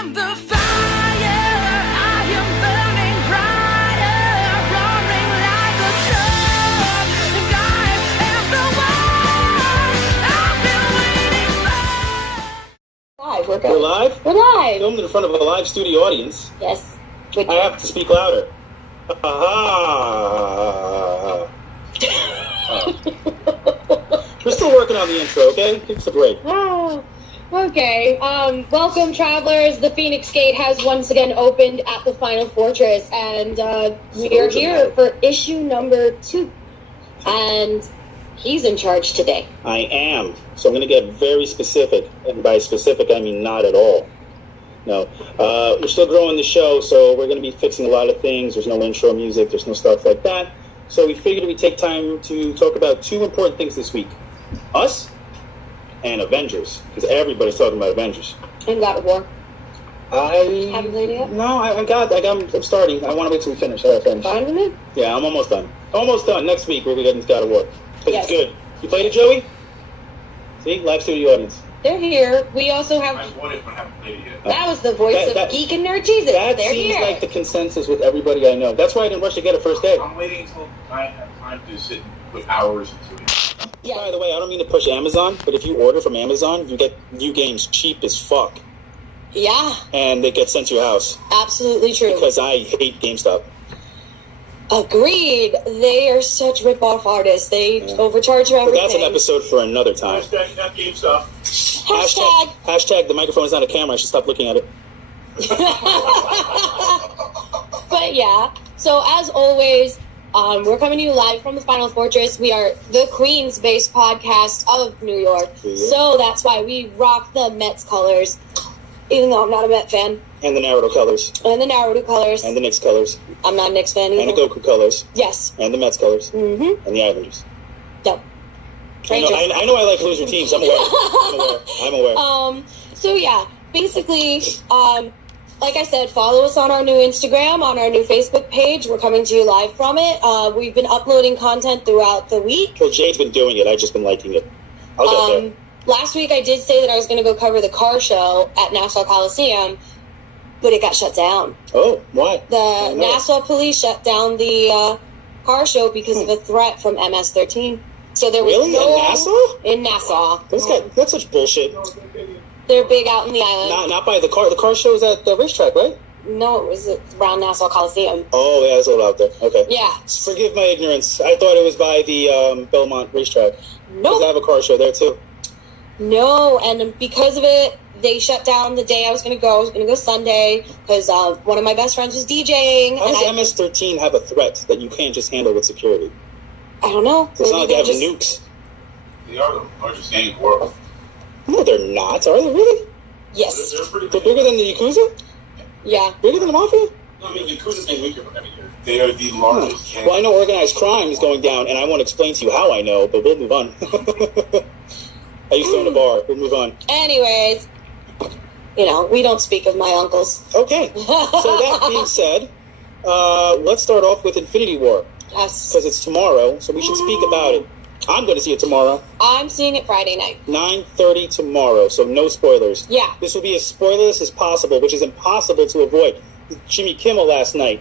am the fire, I am burning brighter, roaring like a storm, and I am the one I've been waiting for. Live, we're good. We're live? We're live. Filmed in front of a live studio audience. Yes. I have to speak louder. We're still working on the intro, okay? Give us a break. Oh, okay. Welcome, travelers. The Phoenix Gate has once again opened at the Final Fortress, and we are here for issue number 2. And he's in charge today. I am. So I'm going to get very specific. And by specific, I mean not at all. No. We're still growing the show, so we're going to be fixing a lot of things. There's no intro music. There's no stuff like that. So we figured we'd take time to talk about 2 important things this week. Us and Avengers. Because everybody's talking about Avengers. And God of War. I haven't played it yet? No, I'm starting. I want to wait till we finish. I finish. Fine with me? Yeah, I'm almost done. Almost done. Next week we'll be getting God of War. Because Yes. it's good. You played it, Joey? See? Live studio audience. They're here. We also have... I bought it, but I haven't played it yet. That was the voice of Geek and Nerd Jesus. That They're seems here. like the consensus with everybody I know. That's why I didn't rush to get it first day. I'm waiting until I have time to sit and put hours into it. Yeah. By the way, I don't mean to push Amazon, but if you order from Amazon, you get new games cheap as fuck. Yeah, And they get sent to your house. absolutely true. Because I hate GameStop. Agreed. They are such rip-off artists. They overcharge for But everything. that's an episode for another time. Hashtag not game stuff. Hashtag. The microphone is not a camera. I should stop looking at it. But yeah, so as always, we're coming to you live from the Final Fortress. We are the Queens-based podcast of New York. Yeah. So that's why we rock the Mets colors, even though I'm not a Met fan. And the Naruto colors. And the Naruto colors. And the Knicks colors. I'm not a Knicks fan either. And the Goku colors. Yes. And the Mets colors. Mm-hmm. And the Islanders. Yep. I know I like loser teams. I'm aware. So yeah, basically, like I said, follow us on our new Instagram, on our new Facebook page. We're coming to you live from it. We've been uploading content throughout the week. Well, Jade's been doing it. I've just been liking it. I'll get there. Last week I did say that I was going to go cover the car show at Nassau Coliseum, but it got shut down. Oh, why? The Nassau police shut down the car show because of a threat from MS-13. So there was Really? no... In Nassau? In Nassau. Those guys, that's such bullshit. They're big out in the island. Not by the car. The car show's at the racetrack, right? No, it was around Nassau Coliseum. Oh, yeah, it's a little out there. Okay. Yeah. Forgive my ignorance. I thought it was by the Belmont racetrack. Nope. Because I have a car show there, too. No, and because of it, they shut down the day I was going to go. I was going to go Sunday because one of my best friends was DJing. How does MS-13 have a threat that you can't just handle with security? I don't know. It's not like they have nukes. They are the largest gang in the world. No, they're not. Are they really? Yes. They're pretty They're big. bigger than the Yakuza? Yeah. Bigger than the Mafia? No, I mean, the Yakuza's getting weaker every year. They are the largest gang. Well, I know organized crime is going down, and I won't explain to you how I know, but we'll move on. I used to own a bar. We'll move on. Anyways, we don't speak of my uncles. Okay. So that being said, let's start off with Infinity War. Yes. Because it's tomorrow, so we should speak about it. I'm going to see it tomorrow. I'm seeing it Friday night. 9:30 tomorrow, so no spoilers. Yeah. This will be as spoilerless as possible, which is impossible to avoid. Jimmy Kimmel last night.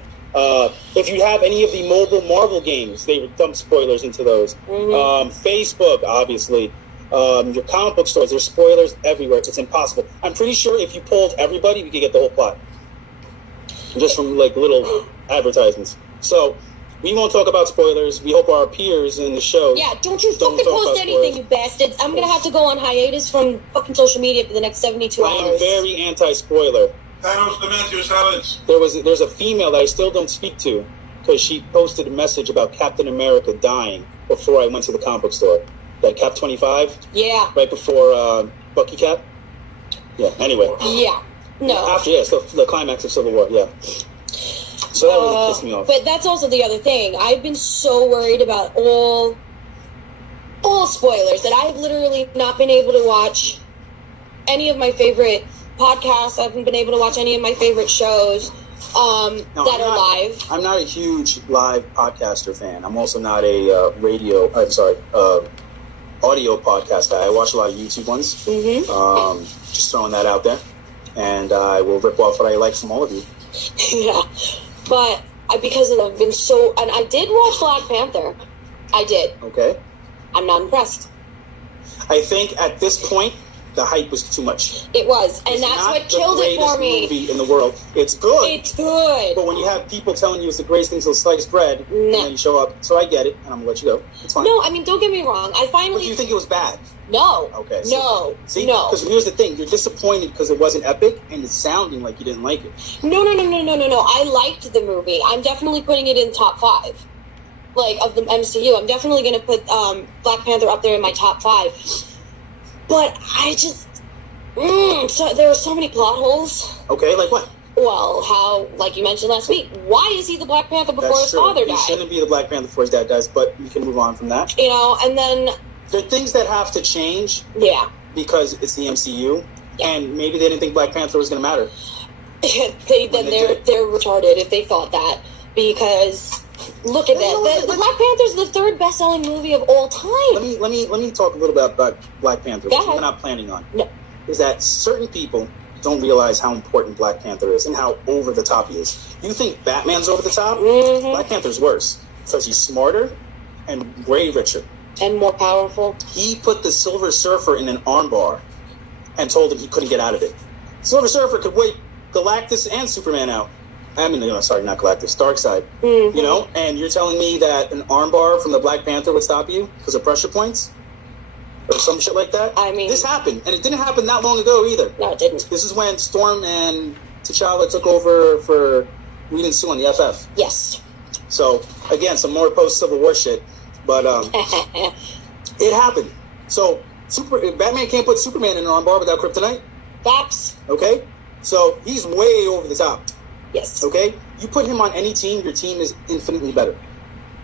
If you have any of the mobile Marvel games, they dump spoilers into those. Mm-hmm. Facebook, obviously. Your comic book stores, there's spoilers everywhere. It's impossible. I'm pretty sure if you polled everybody, we could get the whole plot. Just from, little advertisements. So, we won't talk about spoilers. We hope our peers in the show... Yeah, don't you fucking post anything, you bastards. I'm going to have to go on hiatus from fucking social media for the next 72 hours. I am very anti-spoiler. Thanos demands your silence. There's a female that I still don't speak to because she posted a message about Captain America dying before I went to the comic book store. That Cap 25? Yeah. Right before Bucky Cap? Yeah, anyway. Yeah. No. After, the climax of Civil War, yeah. So that really pissed me off. But that's also the other thing. I've been so worried about all spoilers that I've literally not been able to watch any of my favorite podcasts. I haven't been able to watch any of my favorite shows that are live. I'm not a huge live podcaster fan. I'm also not a audio podcaster. I watch a lot of YouTube ones. Mm-hmm. Just throwing that out there. and I will rip off what I like from all of you. Yeah, but because I've been so, and I did watch Black Panther. I did. Okay. I'm not impressed. I think at this point, the hype was too much. It was, and It's that's not what killed it for me. the greatest movie in the world. It's good. It's good. But when you have people telling you it's the greatest thing since sliced bread, and then you show up, so I get it, and I'm gonna let you go. It's fine. No, I mean, don't get me wrong. I But finally. do you think it was bad? No. Okay. No. See, No. because here's the thing: you're disappointed because it wasn't epic, and it's sounding like you didn't like it. No. I liked the movie. I'm definitely putting it in top 5. Like, of the MCU. I'm definitely going to put Black Panther up there in my top 5. But I just... so there are so many plot holes. Okay, like what? Well, how, like you mentioned last week, why is he the Black Panther before That's his true. father He died? shouldn't be the Black Panther before his dad dies, but we can move on from that. You know, and then... There are things that have to change Yeah. because it's the MCU, and maybe they didn't think Black Panther was going to matter. They're retarded if they thought that, because look at that. The Black Panther's the 3rd best-selling movie of all time. Let me talk a little bit about Black Panther, Go which ahead. we're not planning on. No. Is that certain people don't realize how important Black Panther is and how over the top he is. You think Batman's over the top? Mhm. Black Panther's worse because he's smarter and way richer. And more powerful. He put the Silver Surfer in an armbar and told him he couldn't get out of it. Silver Surfer could wipe Galactus and Superman out. I mean, sorry, not Galactus, Darkseid. Mm-hmm. You know, and you're telling me that an armbar from the Black Panther would stop you because of pressure points? Or some shit like that? I mean... This happened, and it didn't happen that long ago either. No, it didn't. This is when Storm and T'Challa took over for Reed and Sue on the FF. Yes. So, again, some more post-Civil War shit. But it happened. So Batman can't put Superman in an armbar without kryptonite. Facts. Okay? So he's way over the top. Yes. Okay? You put him on any team, your team is infinitely better.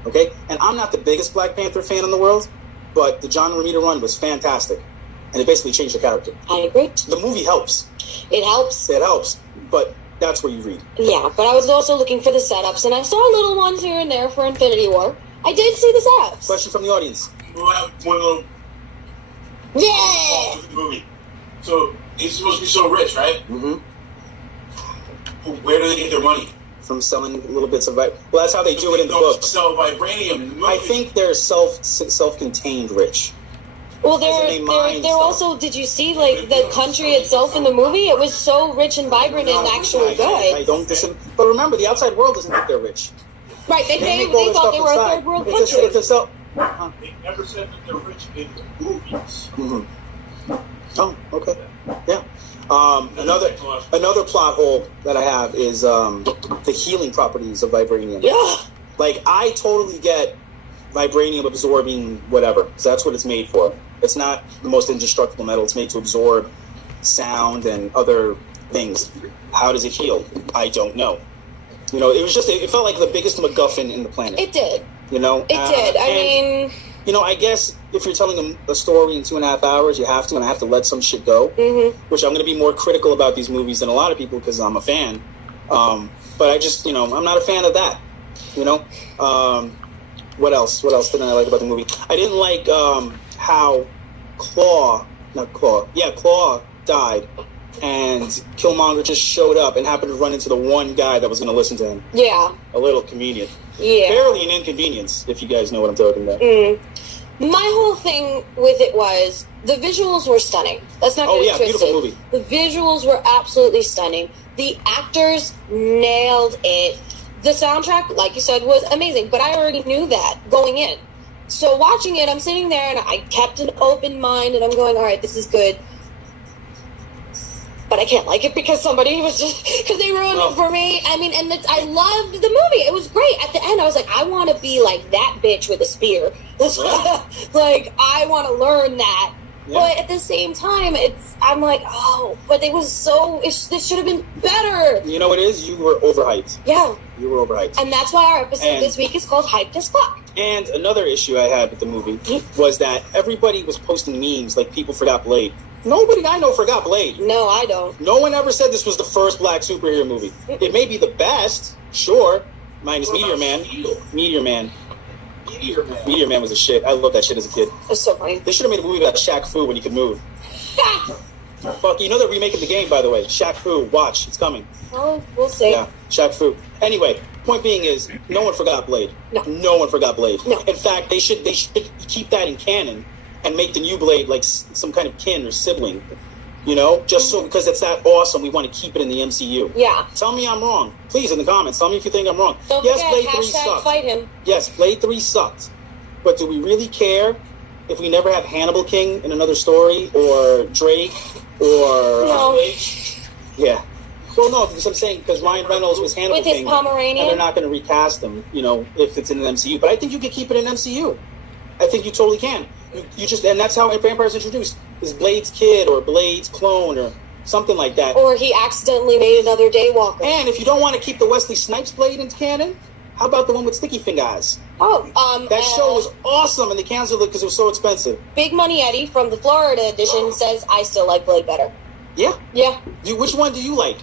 Okay? And I'm not the biggest Black Panther fan in the world, but the John Romita run was fantastic. And it basically changed the character. I agree. The movie helps. It helps. It helps. But that's where you read. Yeah, but I was also looking for the setups, and I saw little ones here and there for Infinity War. I did see the setups. Question from the audience. We'll have one little Yeah! movie. So he's supposed to be so rich, right? Mm-hmm. Where do they get their money? From selling little bits of... Well, that's how they do it in the Don't books. sell vibranium in the movie. I think they're self-contained rich. Well, They mine they're stuff. also, did you see, like, the country itself in the movie? It was so rich and vibrant and actually I good. don't disagree. But remember, the outside world doesn't think they're rich. Right, they make all they their thought stuff they were a inside. third world It's country. a self... They never said that they're rich in the movies. Mm-hmm. Oh, okay. Yeah. Another plot hole that I have is the healing properties of vibranium. Yeah. Like, I totally get vibranium absorbing whatever, because that's what it's made for. It's not the most indestructible metal. It's made to absorb sound and other things. How does it heal? I don't know. You know, it felt like the biggest MacGuffin in the planet. It did. You know? It did. I mean... You know, I guess if you're telling a story in 2.5 hours, you have to, and I have to let some shit go. Mm-hmm. Which I'm going to be more critical about these movies than a lot of people because I'm a fan. But I just, I'm not a fan of that. You know? What else? What else didn't I like about the movie? I didn't like how Claw died, and Killmonger just showed up and happened to run into the one guy that was going to listen to him. Yeah. A little convenient. Yeah. Barely an inconvenience, if you guys know what I'm talking about. My whole thing with it was the visuals were stunning. Let's not get it twisted. Beautiful movie. The visuals were absolutely stunning. The actors nailed it. The soundtrack, like you said, was amazing, but I already knew that going in. So watching it, I'm sitting there and I kept an open mind and I'm going, all right, this is good. But I can't like it because somebody was just, because they ruined it for me. I mean, and I loved the movie. It was great. At the end, I was like, I want to be like that bitch with a spear. Like, I want to learn that. Yeah. But at the same time, I'm like, oh, but it was this should have been better. You know what it is? You were overhyped. Yeah. You were overhyped. And that's why our episode this week is called Hyped as Fuck. And another issue I had with the movie was that everybody was posting memes like people forgot Blade. Nobody I know forgot Blade. No, I don't. No one ever said this was the first black superhero movie. It may be the best, sure, minus Meteor Man. Meteor Man was a shit. I loved that shit as a kid. It's so funny. They should have made a movie about Shaq Fu when he could move. Fuck, you know they're remaking the game, by the way. Shaq Fu, watch, it's coming. Oh, we'll see. Yeah, Shaq Fu. Anyway, point being is, no one forgot Blade. No one forgot Blade. No. In fact, they should keep that in canon and make the new Blade like some kind of kin or sibling. You know, just so because it's that awesome, we want to keep it in the MCU. Yeah. Tell me I'm wrong, please, in the comments. Tell me if you think I'm wrong. Don't yes, forget, Blade 3 hashtag sucked. fight him. Yes, Blade 3 sucked. But do we really care if we never have Hannibal King in another story, or Drake, or No. Yeah. Well, no, because I'm saying because Ryan Reynolds was Hannibal With his King, Pomeranian? and they're not going to recast him. You know, if it's in the MCU. But I think you could keep it in MCU. I think you totally can. You just, and that's how Vampire's introduced. Is Blade's kid or Blade's clone or something like that. Or he accidentally made another Daywalker. And if you don't want to keep the Wesley Snipes Blade in canon, how about the one with Sticky Finger Eyes? Oh, That show was awesome, and they canceled it because it was so expensive. Big Money Eddie from the Florida edition says, I still like Blade better. Yeah. Yeah. Which one do you like?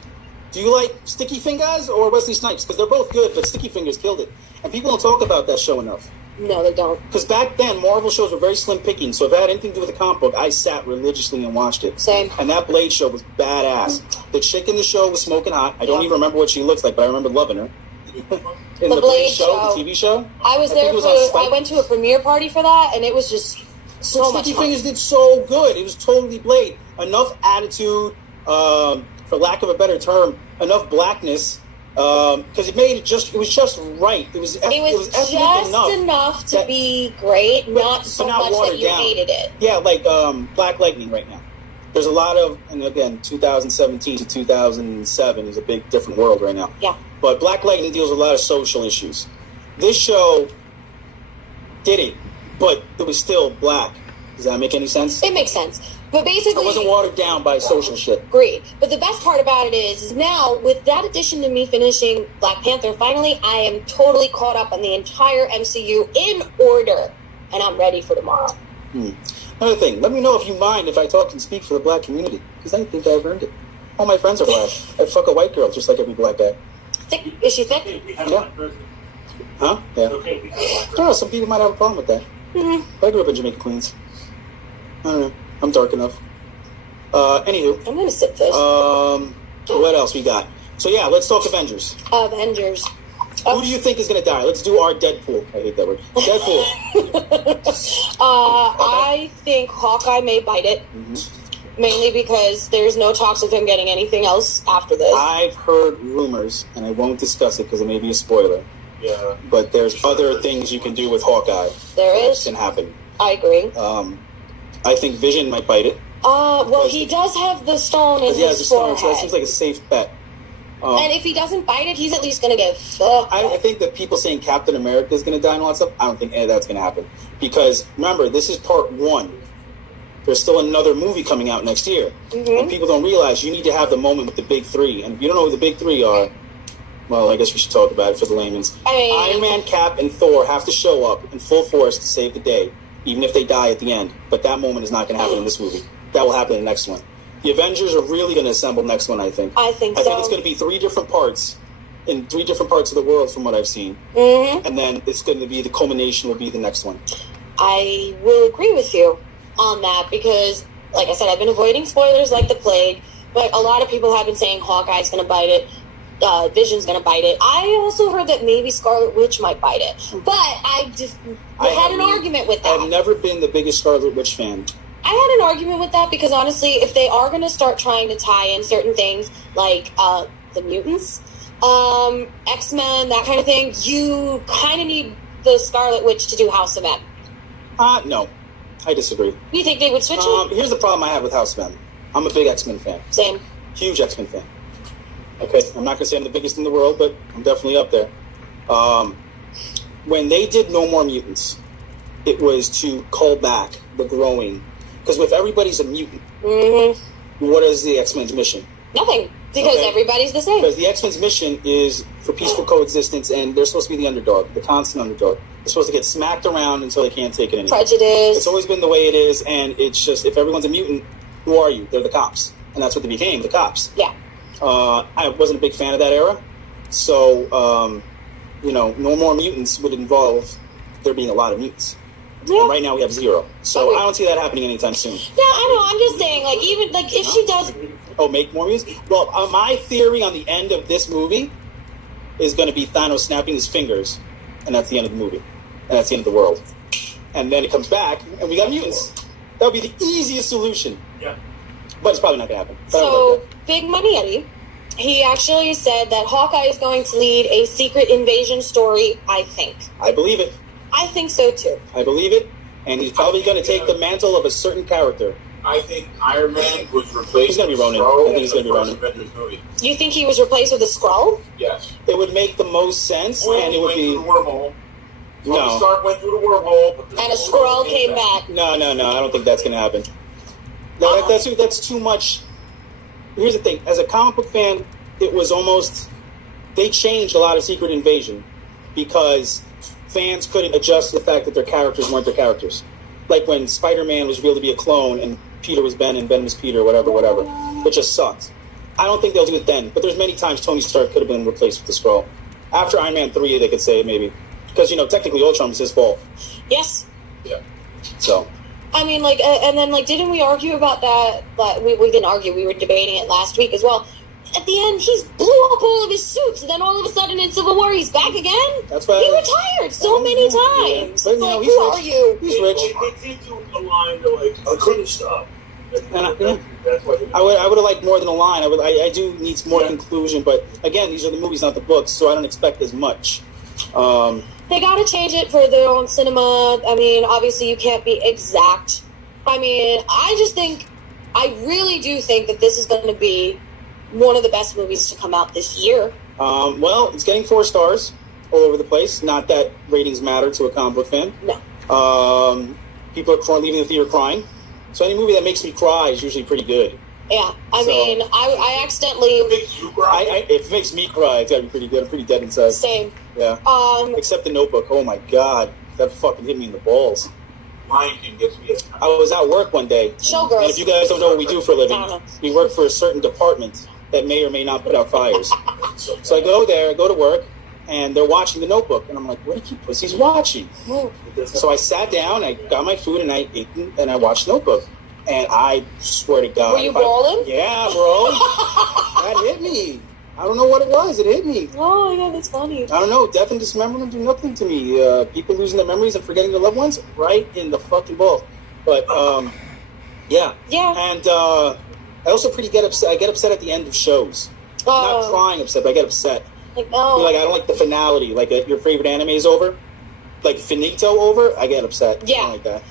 Do you like Sticky Fingers or Wesley Snipes? Because they're both good, but Sticky Fingers killed it. And people don't talk about that show enough. No, they don't. Because back then, Marvel shows were very slim picking, so if it had anything to do with the comic book, I sat religiously and watched it. Same. And that Blade show was badass. The chick in the show was smoking hot. I don't even remember what she looks like, but I remember loving her. In the Blade show, the TV show? I was there I went to a premiere party for that, and it was just so much Sticky fun. Fingers did so good. It was totally Blade. Enough attitude, for lack of a better term, enough blackness, because it was just right. It was just enough to be great, not so not much watered that you down. hated it. Yeah, like Black Lightning right now. There's a lot of, and again, 2017 to 2007 is a big different world right now. Yeah. But Black Lightning deals with a lot of social issues. This show did it, but it was still black. Does that make any sense? It makes sense. But basically, It wasn't watered down by social shit. Agreed. But the best part about it is now, with that addition to me finishing Black Panther, finally, I am totally caught up on the entire MCU in order, and I'm ready for tomorrow. Another thing, let me know if you mind if I talk and speak for the black community, because I think I've earned it. All my friends are black. I fuck a white girl just like every black guy. Thick? Is she thick? Yeah. Huh? Yeah. I don't know, some people might have a problem with that. I grew up in Jamaica, Queens. I don't know. I'm dark enough. Anywho. I'm gonna sip this. What else we got? So yeah, let's talk Avengers. Avengers. Who do you think is gonna die? Let's do our Deadpool. I hate that word. Deadpool. I think Hawkeye may bite it. Mainly because there's no talks of him getting anything else after this. I've heard rumors, and I won't discuss it because it may be a spoiler. Yeah. But there's other things you can do with Hawkeye. There that is. can happen. I agree. I think Vision might bite it. Well, he does have the stone in He has his the stone, forehead. so that seems like a safe bet. And if he doesn't bite it, he's at least gonna get fucked. I think that people saying Captain America is going to die and all that stuff, I don't think any of that's going to happen. Because, remember, this is part one. There's still another movie coming out next year. And people don't realize you need to have the moment with the big three. And if you don't know who the big three are, well, I guess we should talk about it for the layman's. Iron Man, Cap, and Thor have to show up in full force to save the day, even if they die at the end. But that moment is not going to happen in this movie. That will happen in the next one. The Avengers are really going to assemble next one, I think. I think I so. think it's going to be 3 different parts in 3 different parts of the world from what I've seen. And then it's going to be, the culmination will be the next one. I will agree with you on that because, like I said, I've been avoiding spoilers like the plague, but a lot of people have been saying Hawkeye's going to bite it, Vision's going to bite it. I also heard that maybe Scarlet Witch might bite it, but I had an argument with that. I've never been the biggest Scarlet Witch fan. I had an argument with that because honestly, if they are going to start trying to tie in certain things like the mutants, X-Men, that kind of thing, you kind of need the Scarlet Witch to do House of M. No. I disagree. You think they would switch it? Here's the problem I have with House of M. I'm a big X-Men fan. Same. Huge X-Men fan. Okay, I'm not going to say I'm the biggest in the world, but I'm definitely up there. When they did No More Mutants, it was to call back the growing. Because if everybody's a mutant, what is the X-Men's mission? Nothing. Because everybody's the same. Because the X-Men's mission is for peaceful coexistence, and they're supposed to be the underdog, the constant underdog. They're supposed to get smacked around until they can't take it anymore. Prejudice. It's always been the way it is, and it's just, if everyone's a mutant, who are you? They're the cops. And that's what they became, the cops. Yeah. I wasn't a big fan of that era. So, No More Mutants would involve there being a lot of mutants. Yeah. And right now we have 0. So Okay. I don't see that happening anytime soon. Yeah, I know. I'm just saying, like, even like if she does, Oh, make more music? Well, my theory on the end of this movie is going to be Thanos snapping his fingers, and that's the end of the movie, and that's the end of the world. And then it comes back, and we got mutants. That would be the easiest solution. Yeah. But it's probably not going to happen. But I would so like Big Money Eddie, he actually said that Hawkeye is going to lead a secret invasion story. I think. that. I believe it. I think so too. I believe it. And he's probably going to take the mantle of a certain character. I think Iron Man was replaced. He's gonna be Ronin. Skrull I think he's in gonna be the first Ronin. Avengers movie. You think he was replaced with a Skrull? Yes. It would make the most sense, Well, and it would went be... through the wormhole. Tony No. Stark went through the wormhole. But And a Skrull came back. No, I don't think that's going to happen. No, that's too much. Here's the thing. As a comic book fan, it was almost... They changed a lot of Secret Invasion because fans couldn't adjust to the fact that their characters weren't their characters. Like when Spider-Man was revealed to be a clone and Peter was Ben and Ben was Peter, whatever. It just sucked. I don't think they'll do it then, but there's many times Tony Stark could have been replaced with the Skrull. After Iron Man 3, they could say it maybe. Because, technically Ultron was his fault. Yes. Yeah. So... I mean, like, and then, like, didn't we argue about that? Like, we didn't argue. We were debating it last week as well. At the end, he's blew up all of his suits, and then all of a sudden in Civil War, he's back again. That's why He retired so many times. But, It's like, he's who rich. are you? He's rich. They did do a line though, like, I couldn't stop. That's what I would have liked more than a line. I do need more conclusion, but again, these are the movies, not the books, so I don't expect as much. They gotta change it for their own cinema. I mean, obviously, you can't be exact. I mean, I really do think that this is going to be one of the best movies to come out this year. Well, it's getting 4 stars all over the place. Not that ratings matter to a comic book fan. No. People are leaving the theater crying. So any movie that makes me cry is usually pretty good. Yeah, I So- mean, I accidentally... makes you cry. If it makes me cry, it's gotta be pretty good. I'm pretty dead inside. Same. Yeah. Except The Notebook. Oh my god, that fucking hit me in the balls. Lion King gets me. I was at work one day. Showgirls. And if you guys don't know what we do for a living, I don't know. we work for a certain department that may or may not put out fires. So I go there, I go to work, and they're watching The Notebook. And I'm like, what are you pussies watching? So I sat down, I got my food, and I ate, and I watched Notebook. And I swear to God. Were you bawling? Yeah, bro. That hit me. I don't know what it was. It hit me. Oh, my God, that's funny. I don't know. Death and dismemberment do nothing to me. People losing their memories and forgetting their loved ones, right in the fucking balls. But, yeah. Yeah. And I also get upset. I get upset at the end of shows. Not crying upset, but I get upset. Like, oh. Like, I don't like the finality. Like, your favorite anime is over. Like, finito over. I get upset. Yeah. I don't like that.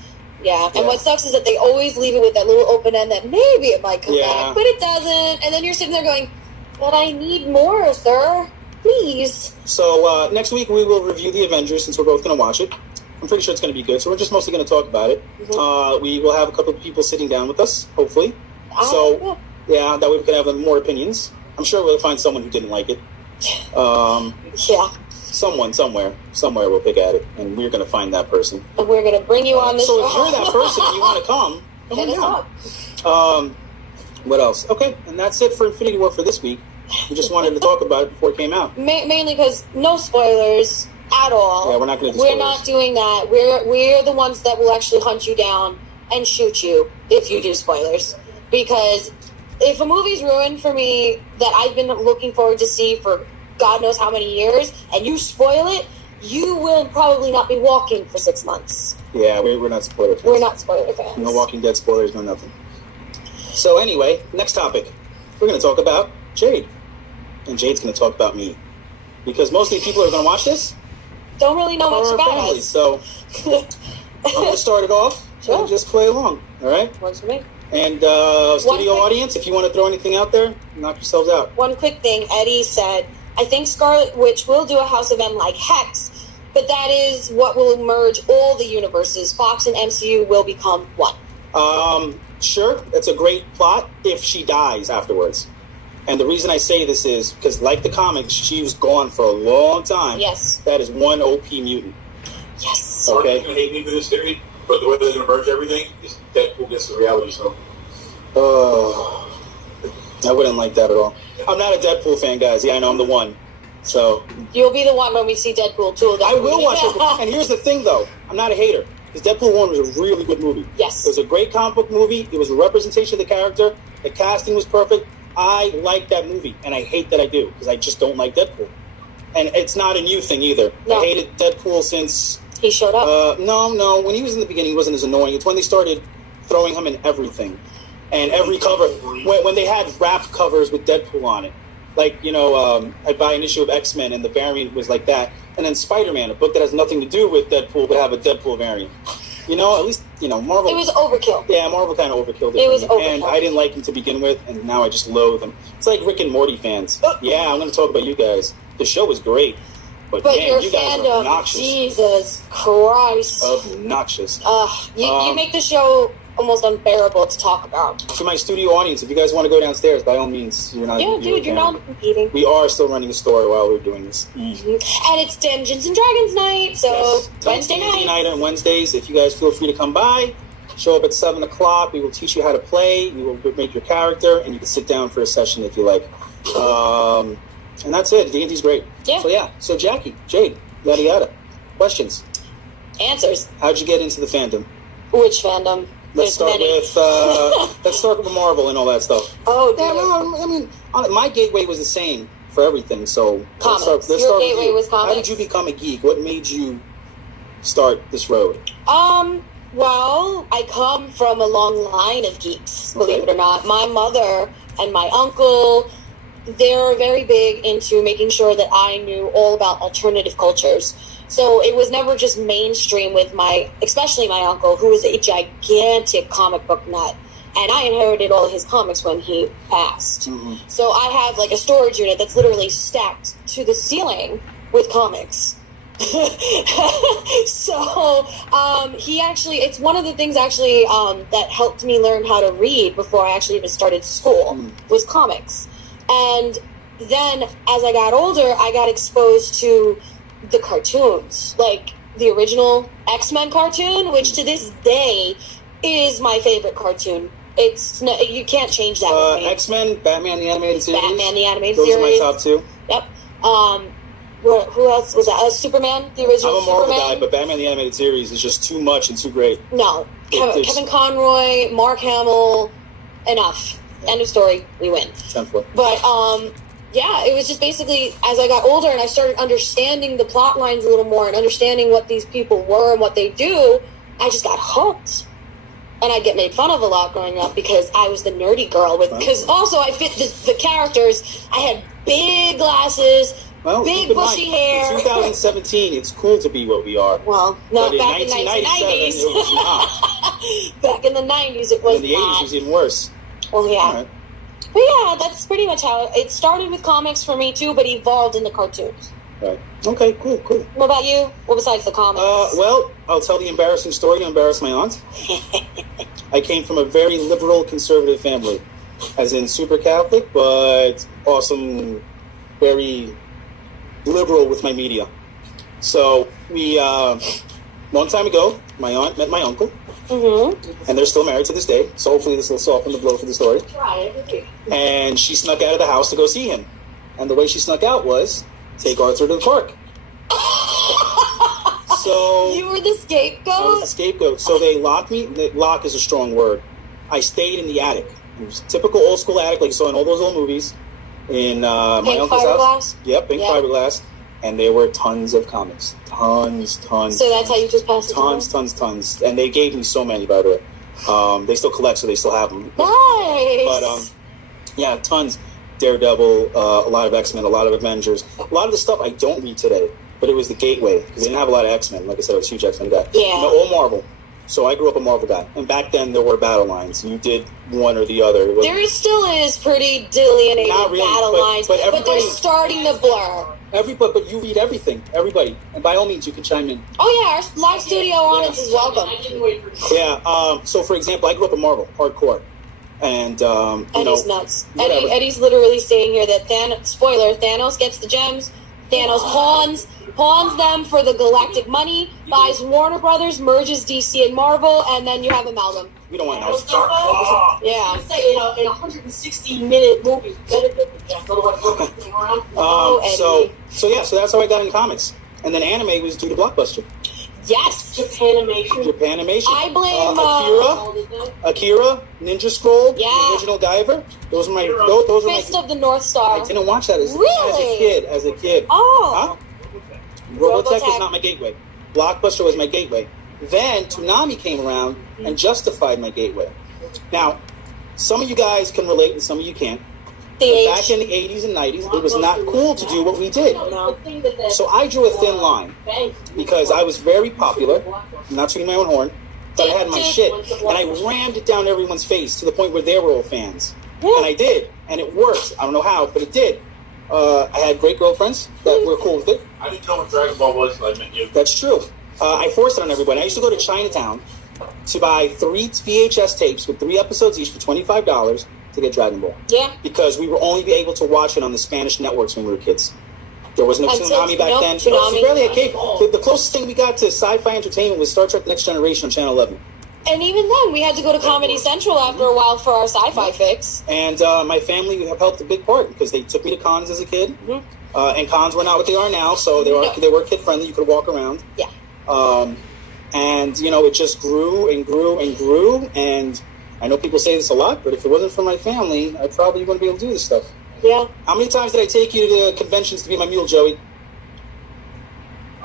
Yeah, and Yeah. what sucks is that they always leave it with that little open end that maybe it might come Yeah. back, but it doesn't. And then you're sitting there going, but I need more, sir. Please. So next week we will review the Avengers since we're both going to watch it. I'm pretty sure it's going to be good, so we're just mostly going to talk about it. Mm-hmm. We will have a couple of people sitting down with us, hopefully. So yeah, that way we can have more opinions. I'm sure we'll find someone who didn't like it. Yeah. Someone somewhere will pick at it, and we're going to find that person. And we're going to bring you on this So show. if you're that person and you want to come Hit us on up. down. What else? Okay, and that's it for Infinity War for this week. We just wanted to talk about it before it came out. Mainly because no spoilers at all. Yeah, we're not going to do We're spoilers. not doing that. We're the ones that will actually hunt you down and shoot you if you do spoilers. Because if a movie's ruined for me that I've been looking forward to see for God knows how many years, and you spoil it, you will probably not be walking for 6 months. Yeah, we're not spoiler fans. We're not spoiler fans. No Walking Dead spoilers, no nothing. So anyway, next topic. We're going to talk about Jade. And Jade's going to talk about me. Because mostly people are going to watch this Don't really know much are about family. us. So I'm going to start it off Sure. and just play along. All right? Works for me. And studio quick- audience, if you want to throw anything out there, knock yourselves out. One quick thing, Eddie said, I think Scarlet Witch will do a House of M like Hex, but that is what will merge all the universes. Fox and MCU will become one. Sure, that's a great plot if she dies afterwards. And the reason I say this is because, like the comics, she was gone for a long time. Yes. That is one OP mutant. Yes. Okay. You're gonna hate me for this theory, but the way they're gonna merge everything is Deadpool gets the reality show. Oh, I wouldn't like that at all. I'm not a Deadpool fan, guys. Yeah, I know I'm the one. So You'll be the one when we see Deadpool 2. I will watch it. And here's the thing, though. I'm not a hater. Because Deadpool 1 was a really good movie. Yes. It was a great comic book movie. It was a representation of the character. The casting was perfect. I like that movie, and I hate that I do, because I just don't like Deadpool. And it's not a new thing either. No. I hated Deadpool since... He showed up. No. When he was in the beginning, he wasn't as annoying. It's when they started throwing him in everything. And every cover... When they had wrapped covers with Deadpool on it. Like, I'd buy an issue of X-Men, and the variant was like that. And then Spider-Man, a book that has nothing to do with Deadpool, would have a Deadpool variant. At least, Marvel... It was overkill. Yeah, Marvel kind of overkilled it. It was overkill. And I didn't like him to begin with, and now I just loathe him. It's like Rick and Morty fans. Yeah, I'm going to talk about you guys. The show was great. But man, your you guys are fandom, obnoxious. Jesus Christ. Obnoxious. You make the show almost unbearable to talk about. To my studio audience, if you guys want to go downstairs, by all means, you're not... Yeah, dude, you're not competing. We are still running a store while we're doing this. Mm-hmm. And it's Dungeons and Dragons night, so Yes. Wednesday night on Wednesdays. If you guys feel free to come by, show up at 7 o'clock. We will teach you how to play. We will make your character, and you can sit down for a session if you like. And that's it. D&D's great. Yeah. So Jackie, Jade, yada yada. Questions? Answers. How'd you get into the fandom? Which fandom? Let's start with Marvel and all that stuff. Oh, Yeah, dear. no, my gateway was the same for everything. So Comics. let's Your start with gateway you. was How comics? did you become a geek? What made you start this road? Well, I come from a long line of geeks, believe Okay. it or not. My mother and my uncle, they're very big into making sure that I knew all about alternative cultures. So it was never just mainstream with especially my uncle, who was a gigantic comic book nut. And I inherited all his comics when he passed. Mm-hmm. So I have like a storage unit that's literally stacked to the ceiling with comics. So it's one of the things that helped me learn how to read before I actually even started school was comics. And then as I got older, I got exposed to the cartoons, like the original X-Men cartoon, which to this day is my favorite cartoon. You can't change that with me. X-Men, Batman the Animated Series. Batman the Animated Those Series. are my top two. Yep. Who else was that? Superman, the original I'm a Marvel Superman. guy, but Batman the Animated Series is just too much and too great. No, Kevin Conroy, Mark Hamill, enough. End of story. We win. 10-4. But yeah, it was just basically as I got older and I started understanding the plot lines a little more and understanding what these people were and what they do, I just got hooked. And I'd get made fun of a lot growing up because I was the nerdy girl because also I fit the characters. I had big glasses, big bushy hair. In 2017, it's cool to be what we are. Well, no, But back in 1997, 1990s. it was not. Back in the 90s, it was In the 80s, it not. was even worse. Well, yeah. All right. But yeah, that's pretty much how it started with comics for me too, but evolved into cartoons. Right. Okay, cool. What about you? What besides the comics? Well, I'll tell the embarrassing story to embarrass my aunt. I came from a very liberal, conservative family. As in super Catholic, but awesome, very liberal with my media. So we, long time ago, my aunt met my uncle. Mm-hmm. And they're still married to this day, so hopefully this will soften the blow for the story. And she snuck out of the house to go see him. And the way she snuck out was take Arthur to the park. So You were the scapegoat? I was the scapegoat. So they locked me. Lock is a strong word. I stayed in the attic. It was a typical old school attic like you saw in all those old movies. In my uncle's fiberglass? house. Yep, pink fiberglass. And there were tons of comics. Tons. So that's how you just passed it Tons. And they gave me so many, by the way. They still collect, so they still have them. Nice! But, yeah, tons. Daredevil, a lot of X-Men, a lot of Avengers. A lot of the stuff I don't read today, but it was the gateway, because they didn't have a lot of X-Men. Like I said, I was a huge X-Men guy. Yeah. All Marvel. So I grew up a Marvel guy. And back then, there were battle lines. You did one or the other. There still is pretty delineated Not really, battle lines, but but they're everybody- starting to blur. But you read everything. Everybody. And by all means, you can chime in. Oh yeah, our live studio audience is welcome. Yeah, so for example, I grew up in Marvel, hardcore. And, Eddie's nuts. whatever. Eddie's literally saying here that Thanos gets the gems, Thanos pawns them for the galactic money, buys Warner Brothers, merges DC and Marvel, and then you have Amalgam. We don't want to know. Yeah. Say in a 160-minute movie. Oh, Eddie. So that's how I got into comics. And then anime was due to Blockbuster. Yes. Japanimation. Japanimation. I blame Akira, Ninja Scroll, Yeah. the original Guyver. Those are my. Those are my. Fist of the North Star. I didn't watch that as Really? a kid. As a kid. Oh. Huh? Robotech Robotech. was not my gateway. Blockbuster was my gateway. Then Toonami came around and justified my gateway. Now, some of you guys can relate and some of you can't. The But age. back in the 80s and 90s, it was not cool to do what we did. No. So I drew a thin line because I was very popular, not to my own horn, but I had my shit, and I rammed it down everyone's face to the point where they were all fans. And I did, and it worked. I don't know how, but it did. I had great girlfriends that were cool with it. I didn't know what Dragon Ball was until I met you. That's true. I forced it on everybody. I used to go to Chinatown to buy 3 VHS tapes with 3 episodes each for $25 to get Dragon Ball. Yeah. Because we were only be able to watch it on the Spanish networks when we were kids. There was no Until- Toonami back nope, then. Toonami. We barely had cable. The closest thing we got to sci-fi entertainment was Star Trek: The Next Generation on Channel 11. And even then, we had to go to Comedy Central after a while for our sci-fi fix. And my family have helped a big part because they took me to cons as a kid. And cons were not what they are now, so they were kid-friendly. You could walk around. Yeah. And, you know, it just grew and grew and grew. And I know people say this a lot, but if it wasn't for my family, I probably wouldn't be able to do this stuff. Yeah. How many times did I take you to the conventions to be my mule, Joey?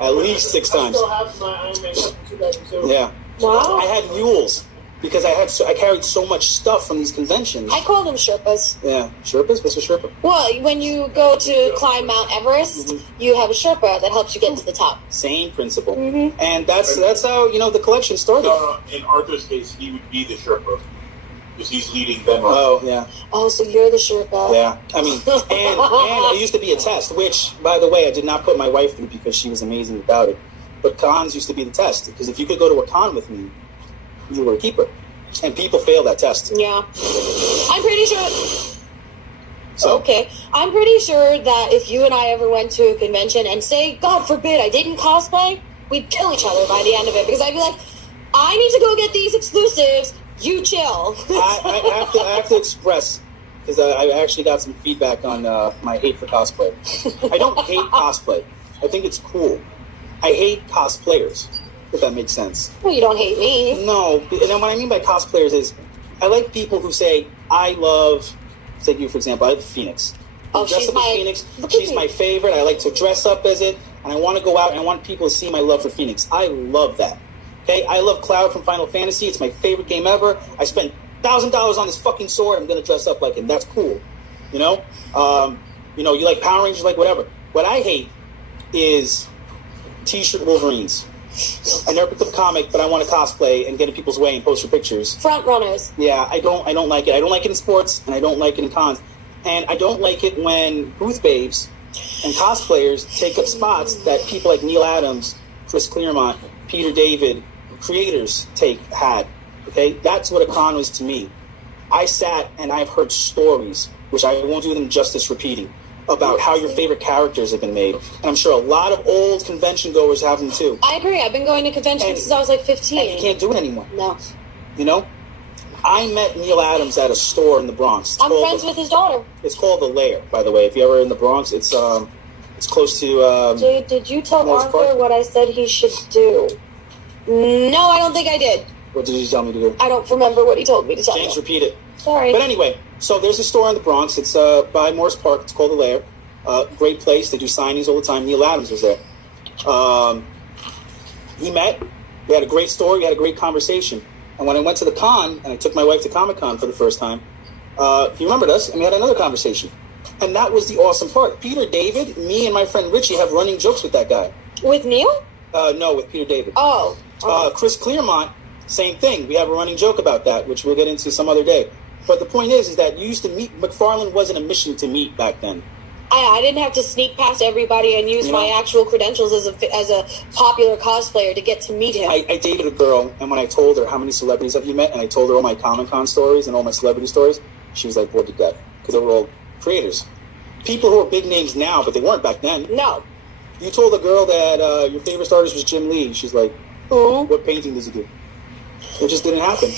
At least 6 I times. still have my Iron Man 2002. Yeah. Wow. I had mules because I carried so much stuff from these conventions. I call them Sherpas. Yeah. Sherpas? What's a Sherpa? Well, when you go to climb Mount Everest, you have a Sherpa that helps you get to the top. Same principle. And that's how, you know, the collection started. No, in Arthur's case, he would be the Sherpa. Because he's leading them up. Oh, yeah. Oh, so you're the Sherpa. Yeah. I mean, and I used to be a test, which, by the way, I did not put my wife through because she was amazing about it. But cons used to be the test, because if you could go to a con with me, you were a keeper. And people fail that test. Yeah. I'm pretty sure... So, Okay. I'm pretty sure that if you and I ever went to a convention and say, God forbid, I didn't cosplay, we'd kill each other by the end of it. Because I'd be like, I need to go get these exclusives. You chill. I have to express, because I actually got some feedback on my hate for cosplay. I don't hate cosplay. I think it's cool. I hate cosplayers, if that makes sense. Well, you don't hate me. No, and then what I mean by cosplayers is, I like people who say, I love, take you for example, I like Feinics. Oh, Dress she's up as my- Feinics. look at She's me. my favorite. I like to dress up as it, and I want to go out and I want people to see my love for Feinics. I love that. Okay, I love Cloud from Final Fantasy. It's my favorite game ever. I spent $1,000 on this fucking sword. I'm gonna dress up like him. That's cool. You know, you like Power Rangers, like whatever. What I hate is T-shirt Wolverines. I never picked up a comic, but I want to cosplay and get in people's way and post your pictures. Front runners. Yeah, I don't like it. I don't like it in sports, and I don't like it in cons. And I don't like it when booth babes and cosplayers take up spots that people like Neil Adams, Chris Claremont, Peter David, creators had. Okay, that's what a con was to me. I sat and I've heard stories, which I won't do them justice repeating, about how your favorite characters have been made. And I'm sure a lot of old convention goers have them too. I agree. I've been going to conventions And- since I was like And 15. you can't do it anymore. No. You know? I met Neil Adams at a store in the Bronx. It's I'm called friends with his daughter. It's called The Lair, by the way. If you're ever in the Bronx, it's close to Jade, did you tell Morris Arthur Park? what I said he should do? No, I don't think I did. what did you tell me to do? I don't remember what he told me to tell James, you. repeat it. Sorry. But anyway, so there's a store in the Bronx. It's by Morris Park. It's called The Lair. Great place. They do signings all the time. Neil Adams was there. We met. We had a great story. We had a great conversation. And when I went to the con, and I took my wife to Comic-Con for the first time, he remembered us, and we had another conversation. And that was the awesome part. Peter David, me and my friend Richie have running jokes with that guy. With Neil? No, with Peter David. Oh. Chris Claremont, same thing. We have a running joke about that, which we'll get into some other day. But the point is that you used to meet, McFarlane wasn't a mission to meet back then. I didn't have to sneak past everybody and use You my know? actual credentials as a popular cosplayer to get to meet him. I dated a girl, and when I told her how many celebrities have you met, and I told her all my Comic-Con stories and all my celebrity stories, she was like bored to death, because they were all creators. People who are big names now, but they weren't back then. No. You told a girl that your favorite artist was Jim Lee. She's like, Who? what painting does he do? It just didn't happen.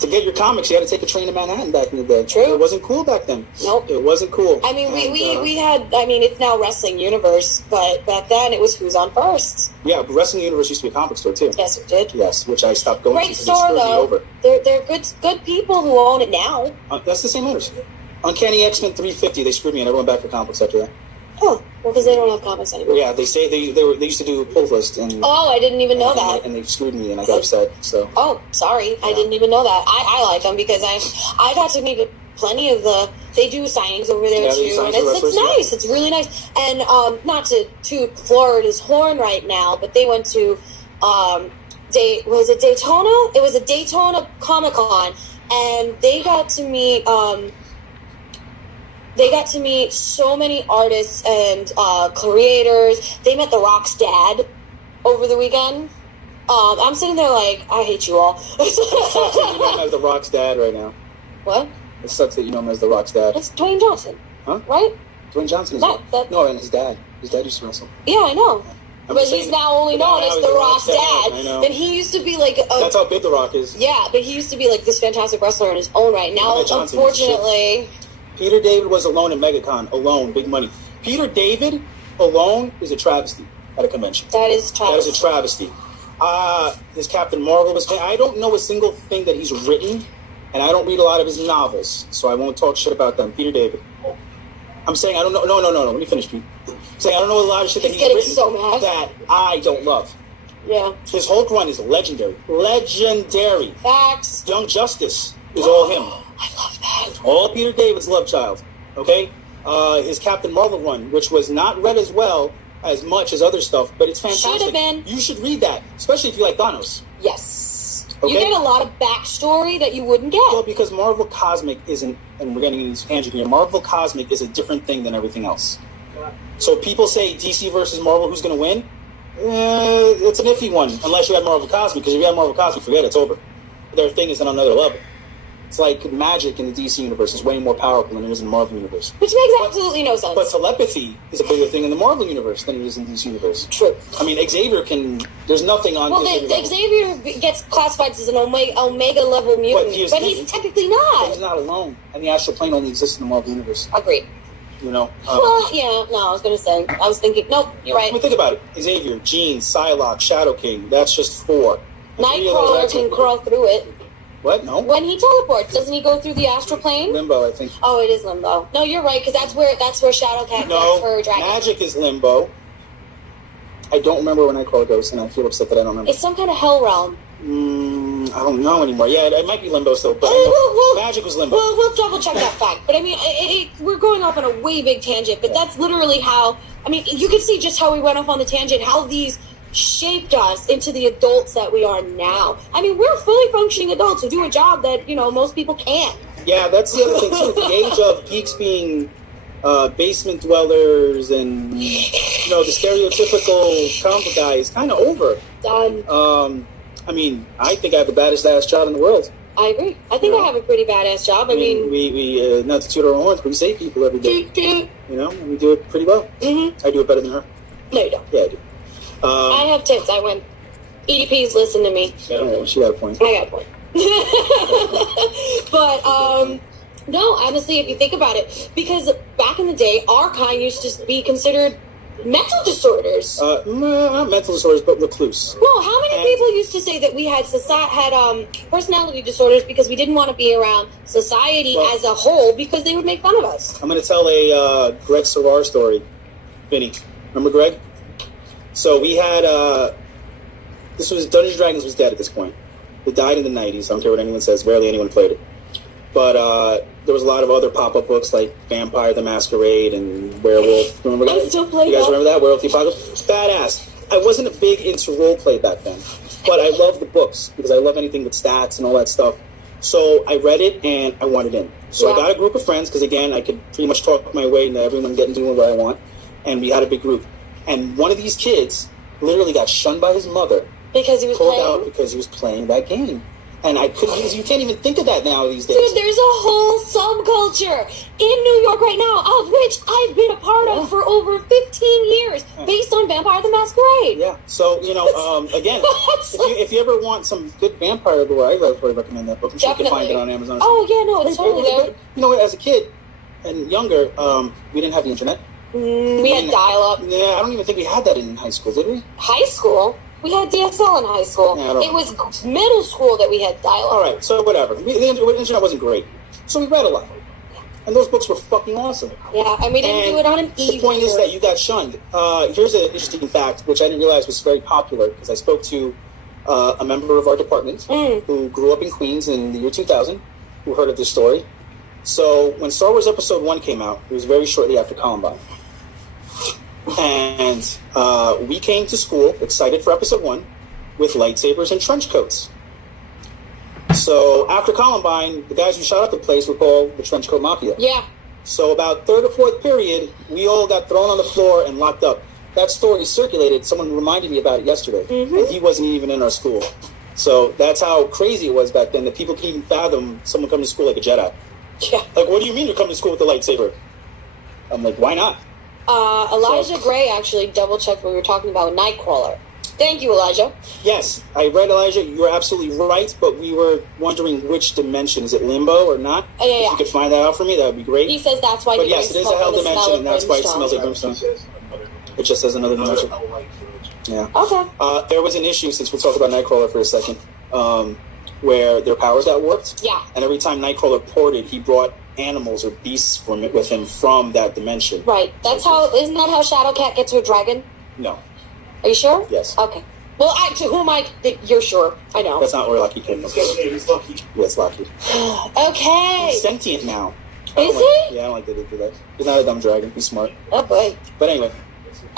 To get your comics, you had to take a train to Manhattan back in the day. True. It wasn't cool back then. Nope. It wasn't cool. I mean, we had, I mean, it's now Wrestling Universe, but back then it was Who's on First. Yeah, but Wrestling Universe used to be a comic book store, too. Yes, it did. Yes, which I stopped going Great to because store, it screwed me though. over. They're good people who own it now. That's the same owners. Uncanny X-Men 350, they screwed me. I never went back for comics after that. Oh, well, because they don't have comics anymore. Yeah, they say they used to do pull list and Oh, I didn't even know that. and they screwed me and I got upset. So Oh, sorry, I didn't even know that. I like them because I got to meet plenty of they do signings over there Yeah, they do too, signings and for it's wrestlers, nice. It's really nice. And not to toot Florida's horn right now, but they went to was it Daytona? It was a Daytona Comic Con, and they got to meet so many artists and creators. They met The Rock's dad over the weekend. I'm sitting there like, I hate you all. it sucks that you know him as The Rock's dad right now. What? It sucks that you know him as The Rock's dad. It's Dwayne Johnson. Huh? Right? Dwayne Johnson is no, and his dad. His dad used to wrestle. Yeah, I know. I'm But just he's saying- now only known Now as he's The Rock's dad. I know. And he used to be like That's how big The Rock is. yeah, but he used to be like this fantastic wrestler in his own right. Now, Dwayne Johnson, unfortunately, Peter David was alone at MegaCon. Alone, big money. Peter David alone is a travesty at a convention. that is That is a travesty. His Captain Marvel was. I don't know a single thing that he's written, and I don't read a lot of his novels, so I won't talk shit about them. Peter David. I'm saying I don't know. No. Let me finish, Pete. I'm saying I don't know a lot of shit that He's he's getting written so mad. that I don't love. Yeah. His Hulk run is legendary. Legendary. Facts. Young Justice is all him. I love that. All Peter David's love child. Okay? His Captain Marvel run, which was not read as well as much as other stuff, but it's fantastic. Should have been. You should read that, especially if you like Thanos. Yes. Okay. You get a lot of backstory that you wouldn't get. Well, because Marvel Cosmic isn't, and we're getting into this tangent here, Marvel Cosmic is a different thing than everything else. So people say DC versus Marvel, who's going to win? It's an iffy one, unless you have Marvel Cosmic, because if you have Marvel Cosmic, forget it, it's over. Their thing is on another level. It's like magic in the DC universe is way more powerful than it is in the Marvel universe. Which makes absolutely no sense. But telepathy is a bigger thing in the Marvel universe than it is in the DC universe. True. I mean, Xavier can... There's nothing on... Well, Xavier gets classified as an Omega level mutant, but he's technically not. He's not alone. And the astral plane only exists in the Marvel universe. Agreed. You know? Well, yeah, no, I was going to say. I was thinking, nope, you're right. I mean, think about it. Xavier, Jean, Psylocke, Shadow King. That's just 4. And 3 of those Nightcrawler X-Men- can crawl through it. What? No? When he teleports, doesn't he go through the astral plane? Limbo, I think. Oh, it is Limbo. No, you're right, because that's where Shadowcat gets No, her dragon. Magic is Limbo. I don't remember when Nightcrawler goes, and I feel upset that I don't remember. It's some kind of hell realm. I don't know anymore. Yeah, it might be Limbo still, but Magic was Limbo. We'll double check that fact. But I mean, we're going off on a way big tangent, but that's literally how, I mean, you can see just how we went off on the tangent, how these shaped us into the adults that we are now. I mean, we're fully functioning adults who do a job that, most people can't. Yeah, that's the other thing, too. The age of geeks being basement dwellers and, the stereotypical comic book guy is kind of over. Done. I mean, I think I have the baddest ass job in the world. I agree. I think I have a pretty badass job. I mean we not to toot our own horns, but we save people every day. And we do it pretty well. Mm-hmm. I do it better than her. No, you don't. Yeah, I do. I have tits. I win. EDPs, listen to me. Yeah, she got a point. I got a point. But, no, honestly, if you think about it, because back in the day, our kind used to be considered mental disorders. Not mental disorders, but recluse. Well, how many people used to say that we had personality disorders because we didn't want to be around society as a whole because they would make fun of us? I'm going to tell a Greg Sarrar story. Vinny, remember Greg? So we had, this was, Dungeons & Dragons was dead at this point. It died in the 90s. I don't care what anyone says. Barely anyone played it. But there was a lot of other pop-up books like Vampire the Masquerade and Werewolf. Remember that? I still play You guys that. remember that? Werewolf the Apocalypse? Badass. I wasn't a big into roleplay back then. But I love the books because I love anything with stats and all that stuff. So I read it and I wanted in. So I got a group of friends because, again, I could pretty much talk my way into everyone getting doing what I want. And we had a big group. And one of these kids literally got shunned by his mother. Because he was Pulled playing? out because he was playing that game. And I couldn't, you can't even think of that now these days. Dude, there's a whole subculture in New York right now, of which I've been a part of for over 15 years, based on Vampire the Masquerade. Yeah. So, you know, again, if you ever want some good vampire lore, I would recommend that book. I'm sure you can find it on Amazon. Oh, yeah, no, it's totally good. You know what, as a kid and younger, we didn't have the internet. We had dial-up. Yeah, I don't even think we had that in high school, did we? High school? We had DSL in high school. Yeah, it was middle school that we had dial-up. All right, so whatever. The internet wasn't great. So we read a lot. And those books were fucking awesome. Yeah, and we didn't do it on an The point is that you got shunned. Here's an interesting fact, which I didn't realize was very popular, because I spoke to a member of our department who grew up in Queens in the year 2000, who heard of this story. So when Star Wars Episode 1 came out, it was very shortly after Columbine. And we came to school excited for Episode 1 with lightsabers and trench coats. So after Columbine, the guys who shot up the place were called the Trench Coat Mafia. Yeah. So about third or fourth period, we all got thrown on the floor and locked up. That story circulated. Someone reminded me about it yesterday. And he wasn't even in our school. So that's how crazy it was back then, that people couldn't even fathom someone coming to school like a Jedi. Yeah. Like, what do you mean you're coming to school with a lightsaber? I'm like, why not? Elijah Gray actually double-checked what we were talking about with Nightcrawler. Thank you, Elijah. Yes, I read Elijah. You were absolutely right, but we were wondering which dimension. Is it limbo or not? Yeah. If you could find that out for me, that would be great. He says that's why But he yes, it is a hell dimension, and that's why it smells like brimstone. brimstone. It just says another dimension. Yeah. Okay. There was an issue, since we'll talk about Nightcrawler for a second, where their powers got warped. Yeah. And every time Nightcrawler ported, he brought animals or beasts with him from that dimension. Right. That's how. Isn't that how Shadowcat gets her dragon? No. Are you sure? Yes. Okay. Well, who am I? You're sure. I know. That's not where Lucky came from. He's lucky. Yeah, it's Lucky. Okay. He's sentient now. Is he? Yeah, I don't like that they do that. He's not a dumb dragon. He's smart. Oh boy. But anyway.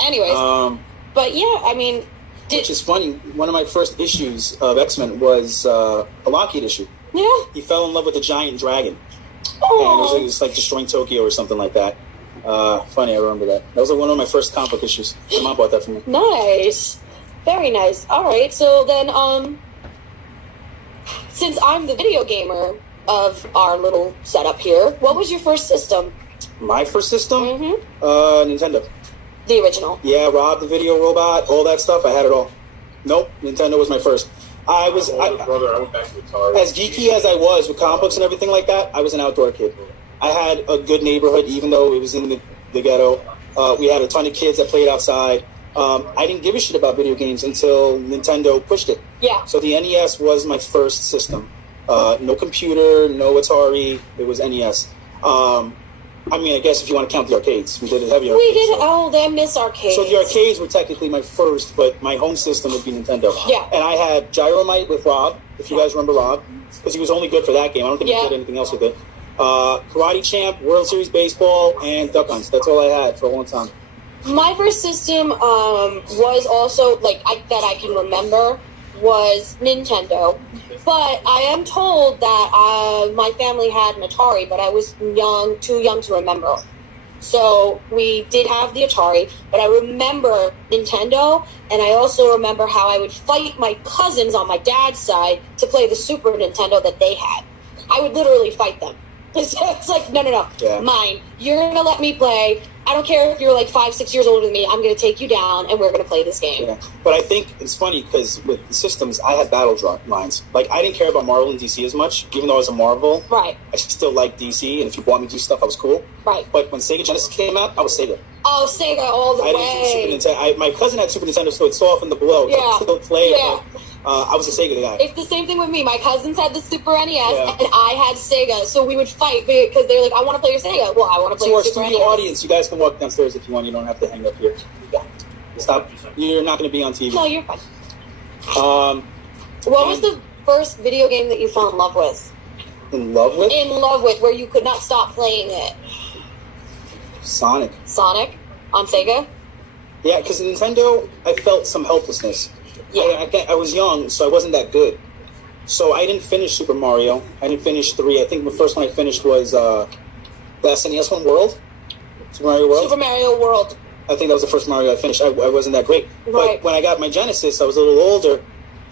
Anyways. But yeah, I mean. Which is funny. One of my first issues of X-Men was a Lockheed issue. Yeah. He fell in love with a giant dragon. Oh. And it was like destroying Tokyo or something like that. Funny, I remember that. That was like one of my first comic book issues. My mom bought that for me. Nice. Very nice. All right. So then, since I'm the video gamer of our little setup here, what was your first system? My first system? Nintendo. The original. Yeah, Rob the Video Robot, all that stuff. I had it all. Nope, Nintendo was my first. I went back to Atari. As geeky as I was with comic books and everything like that, I was an outdoor kid. I had a good neighborhood, even though it was in the ghetto. We had a ton of kids that played outside. I didn't give a shit about video games until Nintendo pushed it. Yeah. So the NES was my first system. No computer, no Atari. It was NES. I mean, I guess if you want to count the arcades, we did heavy arcades. We did. I miss arcades. So the arcades were technically my first, but my home system would be Nintendo. Yeah. And I had Gyromite with Rob, if you guys remember Rob, because he was only good for that game. I don't think he did anything else with it. Karate Champ, World Series Baseball, and Duck Hunts. That's all I had for a long time. My first system was also, that I can remember, was Nintendo. But I am told that my family had an Atari, but I was too young to remember. So we did have the Atari, but I remember Nintendo, and I also remember how I would fight my cousins on my dad's side to play the Super Nintendo that they had. I would literally fight them. It's like, no, mine. You're going to let me play. I don't care if you're like 5-6 years older than me. I'm going to take you down, and we're going to play this game. Yeah. But I think it's funny because with the systems, I had battle lines. Like, I didn't care about Marvel and DC as much, even though I was a Marvel. Right. I still liked DC, and if you bought me DC stuff, I was cool. Right. But when Sega Genesis came out, I was Sega. Oh, Sega all the way. Didn't do Super Nintendo. My cousin had Super Nintendo, so it softened the blow. Yeah. I still play it. Yeah. I was a Sega guy. It's the same thing with me. My cousins had the Super NES, and I had Sega, so we would fight because they're like, I want to play your Sega. Well, I want to play your Super NES. So our studio audience, you guys can walk downstairs if you want. You don't have to hang up here. Yeah. Stop. You're not going to be on TV. No, you're fine. What was the first video game that you fell in love with? In love with? In love with, where you could not stop playing it. Sonic. Sonic? On Sega? Yeah, because Nintendo, I felt some helplessness. Yeah. I was young, so I wasn't that good. So I didn't finish Super Mario. I didn't finish 3. I think the first one I finished was the SNES one, World. Super Mario World. Super Mario World. I think that was the first Mario I finished. I wasn't that great. Right. But when I got my Genesis, I was a little older,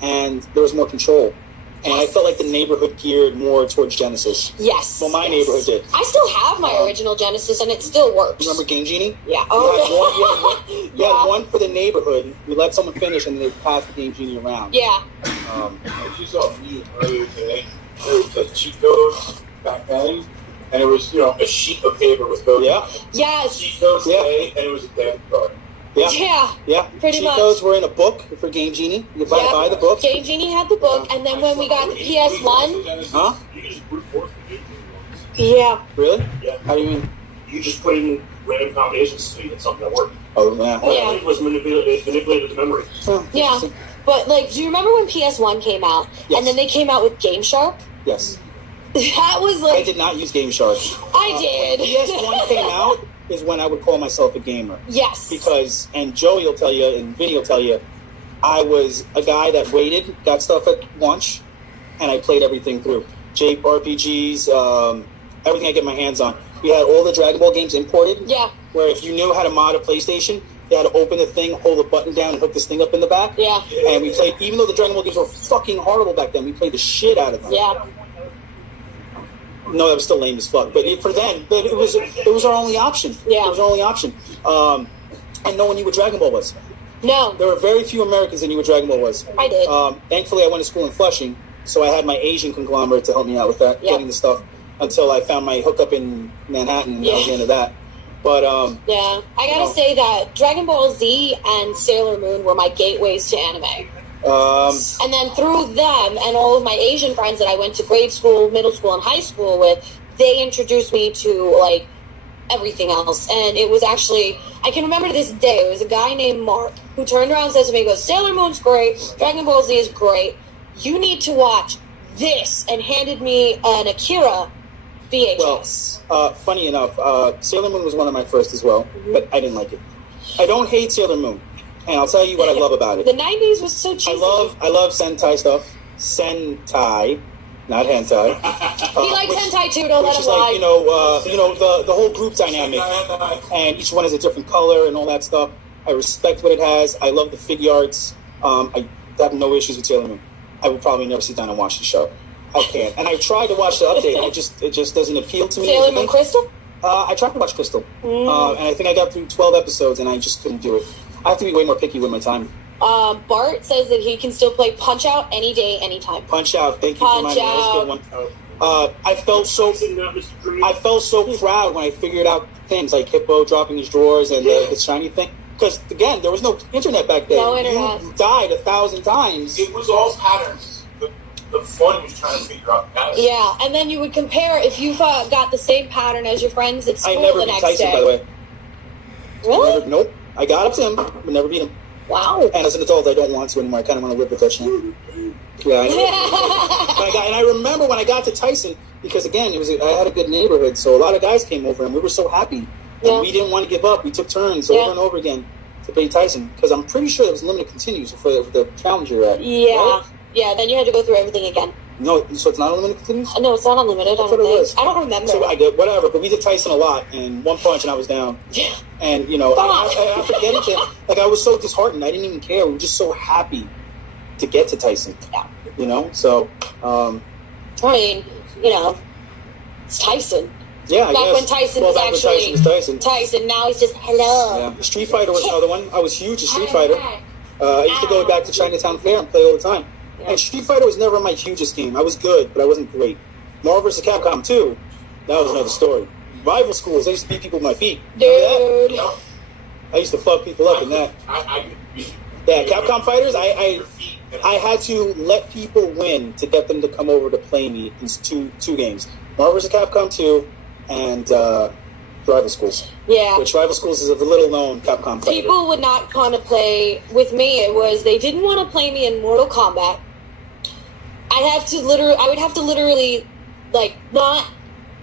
and there was more control. And I felt like the neighborhood geared more towards Genesis. Yes. Well, my neighborhood did. I still have my original Genesis, and it still works. Remember Game Genie? Yeah. We had one for the neighborhood. We let someone finish, and they passed the Game Genie around. Yeah. If you saw me earlier today, there was like cheat codes back then, and it was, a sheet of paper with those. Yeah. Yes. Cheat codes today, and it was a damn card. Yeah. Yeah. Pretty Cheat much. codes were in a book for Game Genie. You could buy the book. Game Genie had the book, and then when we got the PS1. Huh? You can just brute force the Game Genie ones. Yeah. Really? Yeah. How do you mean? You just put in random combinations to get something that worked. Oh, yeah. All it was manipulated the memory. Yeah. But, do you remember when PS1 came out? Yes. And then they came out with Game Shark? Yes. That was I did not use Game Shark. I did. When PS1 came out is when I would call myself a gamer. Yes. Because, and Joey will tell you, and Vinny will tell you, I was a guy that waited, got stuff at lunch, and I played everything through. JRPGs, everything I get my hands on. We had all the Dragon Ball games imported. Yeah. Where if you knew how to mod a PlayStation, you had to open the thing, hold the button down, and hook this thing up in the back. Yeah. And we played, even though the Dragon Ball games were fucking horrible back then, we played the shit out of them. Yeah. No, that was still lame as fuck. But for then, it was our only option. Yeah. It was our only option. And no one knew what Dragon Ball was. No. There were very few Americans that knew what Dragon Ball was. I did. Thankfully, I went to school in Flushing, so I had my Asian conglomerate to help me out with that, getting the stuff, until I found my hookup in Manhattan, and that was the end of that. But, yeah. I gotta say that Dragon Ball Z and Sailor Moon were my gateways to anime. And then through them and all of my Asian friends that I went to grade school, middle school, and high school with, they introduced me to, everything else. And it was actually, I can remember to this day, it was a guy named Mark who turned around and says to me, he goes, Sailor Moon's great, Dragon Ball Z is great, you need to watch this, and handed me an Akira VHS. Well, funny enough, Sailor Moon was one of my first as well, but I didn't like it. I don't hate Sailor Moon, and I'll tell you what I love about it. The 90s was so cheesy. I love Sentai stuff. Sentai, not hentai. He likes hentai too, don't let which him is lie. the whole group dynamic, and each one has a different color and all that stuff. I respect what it has. I love the figure arts. I have no issues with Sailor Moon. I would probably never sit down and watch the show. I can't. And I tried to watch the update. It just doesn't appeal to me. Sailor Moon Crystal? I tried to watch Crystal, and I think I got through 12 episodes, and I just couldn't do it. I have to be way more picky with my time. Bart says that he can still play Punch Out any day, anytime. Punch Out. Thank you for reminding me. That was a good one. I felt so proud when I figured out things like Hippo dropping his drawers and the shiny thing. Because, again, there was no internet back then. No internet. You died 1,000 times. It was all patterns. The fun was trying to figure out patterns. Yeah, and then you would compare if you've got the same pattern as your friends at school I never the beat next Tyson, day. by the way. Really? Nope. I got up to him, but never beat him. Wow. And as an adult, I don't want to anymore. I kind of want to live with that shit. Yeah. And I remember when I got to Tyson, because again, I had a good neighborhood, so a lot of guys came over, and we were so happy. And we didn't want to give up. We took turns over and over again to play Tyson, because I'm pretty sure there was limited continues for the challenge you're at. Yeah. Right? Yeah, then you had to go through everything again. No, so it's not unlimited continues? No, it's not unlimited. That's what it was. I don't remember. So I did whatever, but we did Tyson a lot, and one punch and I was down. And I forget it. I was so disheartened. I didn't even care. We were just so happy to get to Tyson. Yeah. So. I mean, it's Tyson. Yeah, I back guess. when Tyson was actually Tyson. Now he's just hello. Yeah. Street Fighter was another one. I was huge at Street Fighter. I used to go back to Chinatown Fair and play all the time. Yeah. And Street Fighter was never my hugest game. I was good, but I wasn't great. Marvel vs. Capcom 2, that was another story. Rival schools, I used to beat people with my feet. Dude. I used to fuck people up in that. Yeah, Capcom Fighters, I had to let people win to get them to come over to play me in two games. Marvel vs. Capcom 2 and Rival Schools. Yeah. Which Rival Schools is a little known Capcom fighter. People would not want to play with me. It was they didn't want to play me in Mortal Kombat. I would have to literally not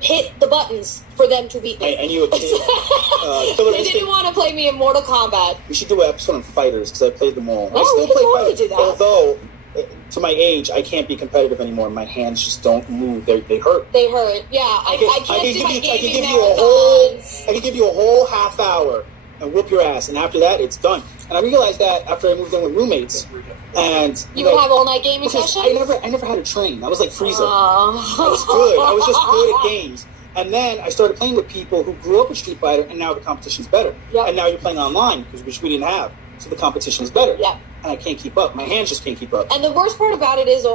hit the buttons for them to beat me. And you would They didn't want to play me in Mortal Kombat. We should do an episode on fighters because I played them all. Oh, I still we play can totally fighters. do that. Although, to my age, I can't be competitive anymore. My hands just don't move. They hurt. They hurt. Yeah, I can't do my gaming I can give you a marathons. I can give you a whole half hour and whoop your ass. And after that, it's done. And I realized that after I moved in with roommates. And You would have all-night gaming because sessions? I never had a train. I was like Frieza. Oh. I was good. I was just good at games. And then I started playing with people who grew up with Street Fighter, and now the competition's better. Yep. And now you're playing online, which we didn't have. So the competition is better. Yeah. And I can't keep up. My hands just can't keep up. And the worst part about it is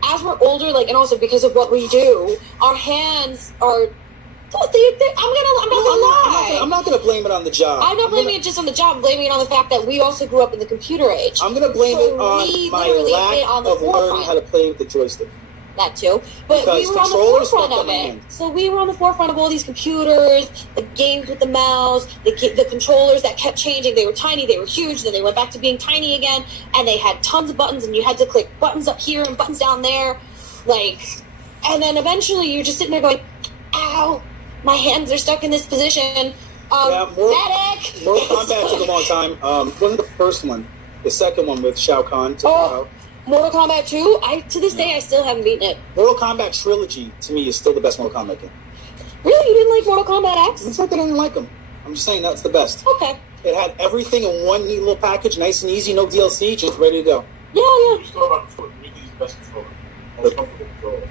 as we're older, like, and also because of what we do, our hands are. I'm not gonna lie. I'm not gonna blame it on the job. I'm not blaming it just on the job. I'm blaming it on the fact that we also grew up in the computer age. I'm gonna blame it on we my literally lack been on the of learning forefront. how to play with the joystick. That too, but Because we were on the controllers forefront fucked of up my it. hand. So we were on the forefront of all these computers, the games with the mouse, the controllers that kept changing. They were tiny, they were huge, then they went back to being tiny again, and they had tons of buttons, and you had to click buttons up here and buttons down there, like, and then eventually you're just sitting there going, "Ow, my hands are stuck in this position." Mortal Medic. Kombat took a long time. Wasn't the first one. The second one with Shao Kahn took a while. Mortal Kombat 2, to this day I still haven't beaten it. Mortal Kombat Trilogy, to me, is still the best Mortal Kombat game. Really? You didn't like Mortal Kombat X? It's not that I didn't like them. I'm just saying that's the best. Okay. It had everything in one neat little package, nice and easy, no DLC, just ready to go. Yeah. You just thought about controller. Make these best controller. Most comfortable controller.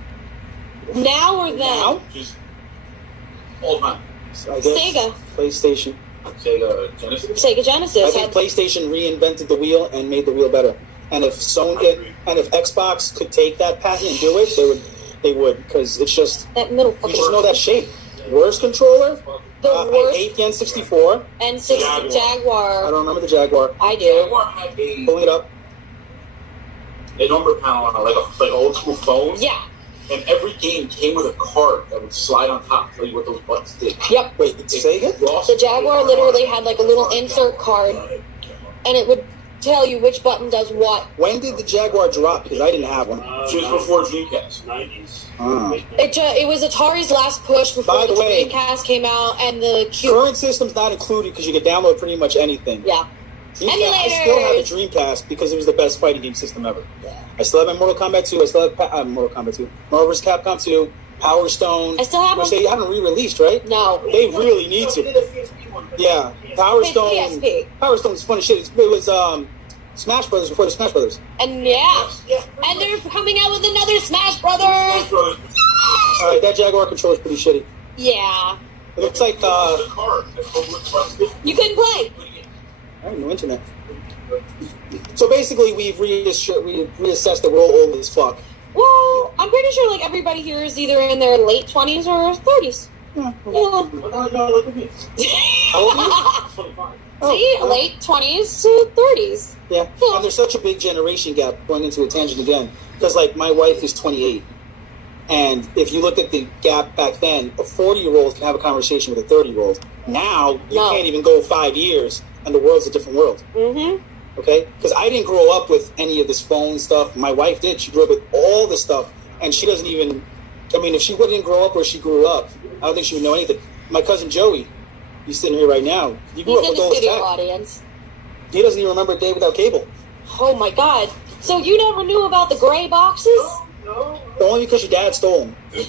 Now or then? Now? Just all time. So I guess Sega. PlayStation. Sega Genesis. Sega Genesis. I think PlayStation reinvented the wheel and made the wheel better. And if if Xbox could take that patent and do it, they would, because it's just that middle you fucking just know that shape. Worst controller. The I worst. hate the N64. N6 I Jaguar. don't remember the Jaguar. I do. Jaguar had Pulling it up. a number panel on it, like old school phones. Yeah. And every game came with a card that would slide on top to tell you what those buttons did. Yep. Wait, it's Sega? The Jaguar literally had like a little insert card, and it would tell you which button does what. When did the Jaguar drop? Because I didn't have one. Just before Dreamcast. 90s. It was Atari's last push before By the the way, Dreamcast came out, and the Cube. Current system's not included because you can download pretty much anything. Yeah. I still have a Dreamcast because it was the best fighting game system ever. Yeah. I still have my Mortal Kombat 2. I still have Mortal Kombat 2. Marvel vs. Capcom 2. Power Stone. I still have which them. they haven't re-released, right? No. They really need to. Yeah. Power It's Stone. PSP. Power Stone is funny shit. It was Smash Brothers before the Smash Brothers. And and they're coming out with another Smash Brothers. All right, that Jaguar controller is pretty shitty. Yeah. It looks like You couldn't play. I have no internet. So basically, we've reassessed that we're all old as fuck. Well, I'm pretty sure like everybody here is either in their late 20s or 30s. Yeah. Yeah. How old are you? See, late 20s to 30s. Yeah. And there's such a big generation gap, going into a tangent again, because like my wife is 28. And if you look at the gap back then, a 40-year-old can have a conversation with a 30-year-old. Now, you can't even go 5 years, and the world's a different world. Mm-hmm. Okay? Because I didn't grow up with any of this phone stuff. My wife did. She grew up with all this stuff. And she doesn't even... I mean, if she didn't grow up where she grew up, I don't think she would know anything. My cousin Joey, he's sitting here right now. He grew He's up in with the all this studio tech. audience. He doesn't even remember a day without cable. Oh my god. So you never knew about the gray boxes? Only because your dad stole them. Do you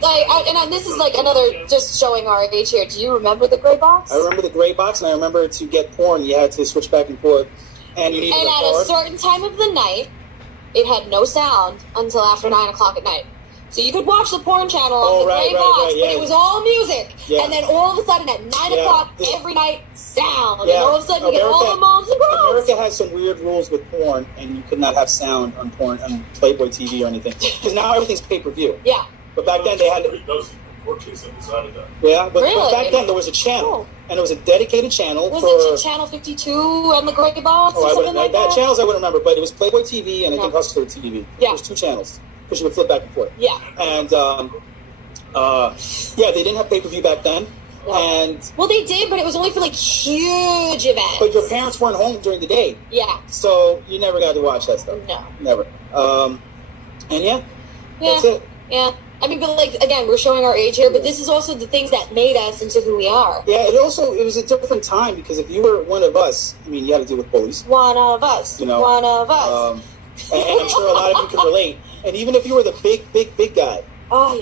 like? And this is like another just showing our age here. Do you remember the gray box? I remember the gray box, and I remember to get porn, you had to switch back and forth, and you needed And a at card. a certain time of the night, it had no sound until after 9 o'clock at night. So you could watch the porn channel on the gray box, but it was all music. Yeah. And then all of a sudden at 9 o'clock every night, sound. And all of a sudden you get all the moms and groans. America has some weird rules with porn, and you could not have sound on porn on Playboy TV or anything. Because now everything's pay-per-view. Yeah. But back then they had... Yeah, but back then there was a channel. And it was a dedicated channel Was for... it Channel 52 on the gray box or something like that? Channels I wouldn't remember, but it was Playboy TV and I think Hustler TV. Yeah. There was 2 channels. Because you would flip back and forth. Yeah. And, they didn't have pay-per-view back then. Yeah. And... Well, they did, but it was only for, like, huge events. But your parents weren't home during the day. Yeah. So you never got to watch that stuff. No. Never. And that's it. Yeah. I mean, but, like, again, we're showing our age here, but this is also the things that made us into who we are. Yeah, it was a different time, because if you were one of us, I mean, you had to deal with bullies. One of us. You know, one of us. And I'm sure a lot of you can relate. And even if you were the big guy,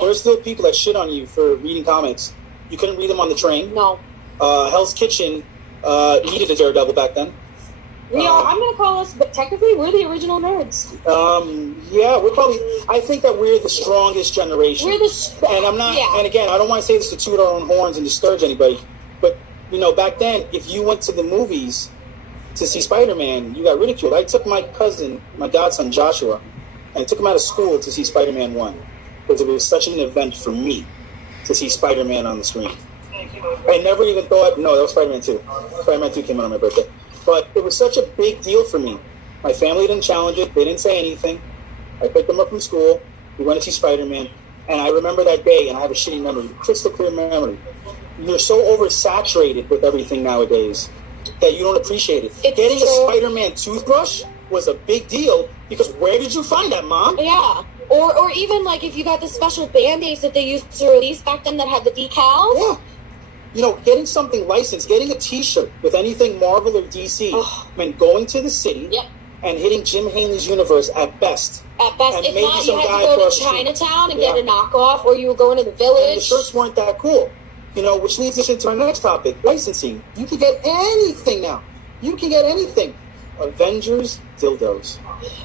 there's still people that shit on you for reading comics. You couldn't read them on the train. No. Hell's Kitchen needed a Daredevil back then. We are. I'm gonna call us, but technically we're the original nerds. Yeah, we're probably. I think that we're the strongest generation. We're the. And I'm not. Yeah. And again, I don't want to say this to toot our own horns and discourage anybody, but back then, if you went to the movies to see Spider-Man, you got ridiculed. I took my cousin, my godson Joshua, and I took him out of school to see Spider-Man 1 because it was such an event for me to see Spider-Man on the screen. I never even thought. No, that was Spider-Man 2. Spider-Man 2 came out on my birthday. But it was such a big deal for me. My family didn't challenge it. They didn't say anything. I picked them up from school. We went to see Spider-Man. And I remember that day, and I have a shitty memory, crystal clear memory. You're so oversaturated with everything nowadays that you don't appreciate it. Getting a Spider-Man toothbrush was a big deal because where did you find that, Mom? Yeah. Or even like if you got the special Band-Aids that they used to release back then that had the decals. Yeah. Getting something licensed, getting a T-shirt with anything Marvel or DC, meant going to the city and hitting Jim Haley's universe at best. At best, and if maybe not, some you had guy to go across to the street. Chinatown and get a knockoff, or you were going to the village. And the shirts weren't that cool. Which leads us into our next topic, licensing. You can get anything now. You can get anything. Avengers dildos.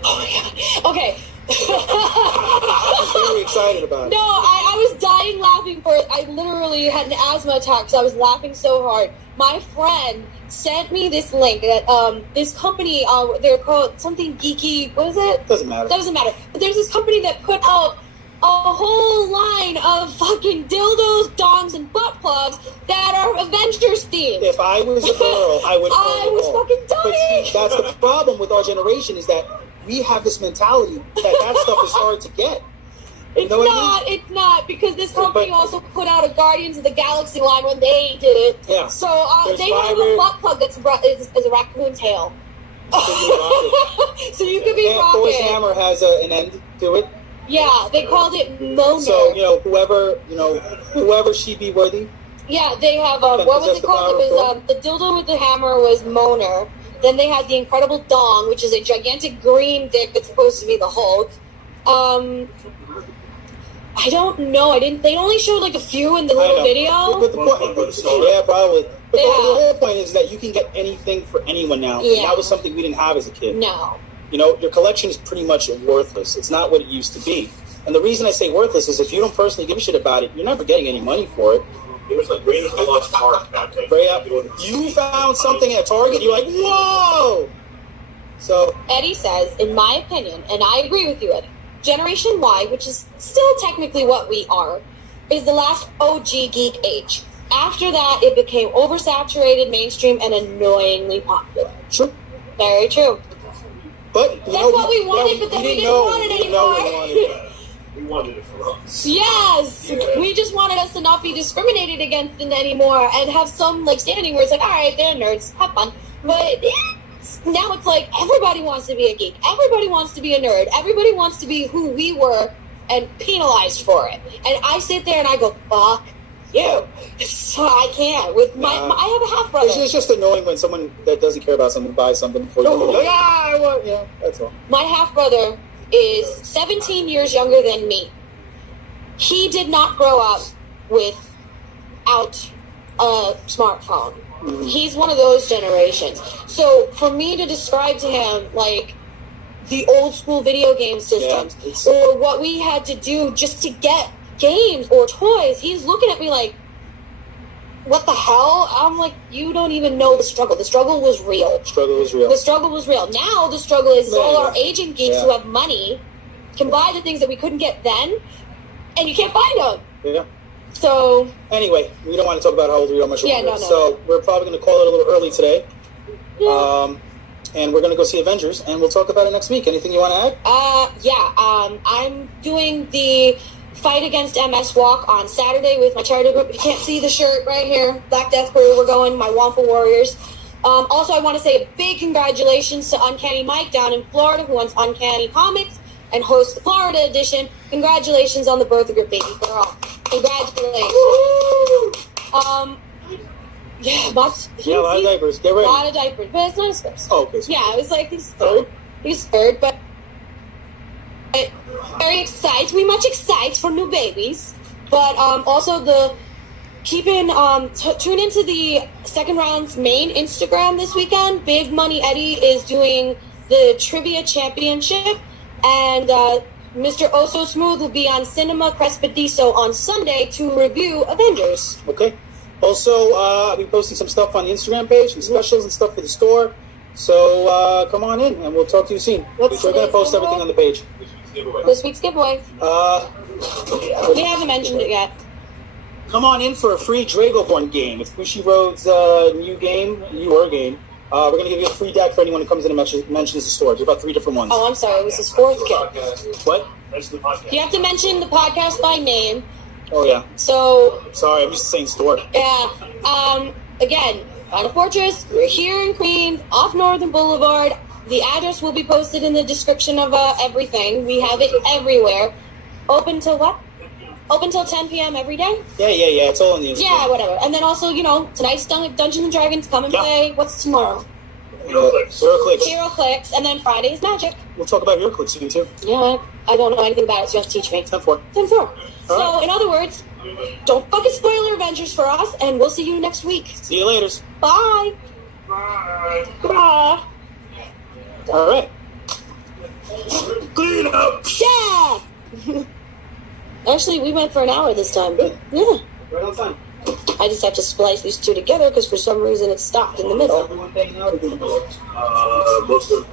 Oh my god. Okay. I'm very excited about it. No, I was dying laughing for it. I literally had an asthma attack because I was laughing so hard. My friend sent me this link that this company, they're called something geeky. What is it? Doesn't matter. Doesn't matter. But there's this company that put out a whole line of fucking dildos, dongs, and butt plugs that are Avengers themed. If I was a girl, I would. I was fucking dying. But see, that's the problem with our generation is that we have this mentality that stuff is hard to get. It's not, because this company also put out a Guardians of the Galaxy line when they did it. Yeah. So they have a butt plug that's is a raccoon tail. So you could be rocking. Thor's hammer has an end to it. Yeah, they called it Moner. So whoever she be worthy. Yeah, they have what was it called? It was the dildo with the hammer was Moner. Then they had the Incredible Dong, which is a gigantic green dick that's supposed to be the Hulk. I don't know. They only showed like a few in the little video. But the point, yeah, probably. But the whole point is that you can get anything for anyone now. Yeah. And that was something we didn't have as a kid. No. Your collection is pretty much worthless. It's not what it used to be. And the reason I say worthless is if you don't personally give a shit about it, you're never getting any money for it. It was like Raiders of the Lost Ark back then. You found something at Target, you're like, whoa! So Eddie says, in my opinion, and I agree with you, Eddie, Generation Y, which is still technically what we are, is the last OG geek age. After that, it became oversaturated, mainstream, and annoyingly popular. True. Very true. But that's what we wanted, but then we didn't want it anymore. We wanted it for us. Yes, we just wanted us to not be discriminated against anymore and have some standing where it's like, all right, they're nerds, have fun. But now it's like everybody wants to be a geek, everybody wants to be a nerd, everybody wants to be who we were and penalized for it. And I sit there and I go, fuck you. So I can't. I have a half brother. It's just annoying when someone that doesn't care about something buys something before you go, that's all. My half brother is 17 years younger than me. He did not grow up without a smartphone. Mm-hmm. He's one of those generations. So for me to describe to him the old school video game systems or what we had to do just to get games or toys, he's looking at me like, what the hell? I'm like, you don't even know the struggle. The struggle was real. The struggle was real. Now the struggle is all our aging geeks who have money can buy the things that we couldn't get then, and you can't find them. Yeah. So anyway, we don't want to talk about how old we are, how much we are. No. So we're probably going to call it a little early today. Yeah. And we're going to go see Avengers, and we'll talk about it next week. Anything you want to add? I'm doing the Fight Against MS walk on Saturday with my charity group. You can't see the shirt right here. Black Death Crew, we're going, my Wampa Warriors. Also, I want to say a big congratulations to Uncanny Mike down in Florida, who runs Uncanny Comics and hosts the Florida edition. Congratulations on the birth of your baby girl. Congratulations. Yeah, a lot of diapers. Get ready. A lot of diapers, but it's not his first. Oh, okay. Yeah, it was like his third. He's third, but very excited. We much excited for new babies, but also the tune into the second round's main Instagram this weekend. Big Money Eddie is doing the trivia championship, and Mr. Oso Smooth will be on Cinema Crespediso on Sunday to review Avengers. Okay. Also, I'll be posting some stuff on the Instagram page, some specials and stuff for the store. So come on in, and we'll talk to you soon. We're going to post everything on the page. This week's giveaway. We haven't mentioned it yet. Come on in for a free Dragoborn game. It's Bushiroad's new game. We're going to give you a free deck for anyone who comes in and mentions the store. There's about 3 different ones. Oh, I'm sorry. It was his 4th kit. What? You have to mention the podcast by name. Oh, yeah. So... Sorry, I'm just saying store. Yeah. Again, Final Fortress, we're here in Queens, off Northern Boulevard. The address will be posted in the description of everything. We have it everywhere. Open till what? Open till 10 p.m. every day? Yeah. It's all on the Instagram. Yeah, whatever. And then also, tonight's Dungeons and Dragons, come and play. What's tomorrow? HeroClix. And then Friday is Magic. We'll talk about HeroClix soon, too. Yeah, I don't know anything about it, so you have to teach me. 10-4. 10-4. So, in other words, don't fucking spoil Avengers for us, and we'll see you next week. See you later. Bye. Bye. Bye. All right. Clean up. Yeah! Actually, we went for an hour this time. Good. Yeah. Right on time. I just have to splice these two together because for some reason it stopped in the middle. Everyone hanging out? Most of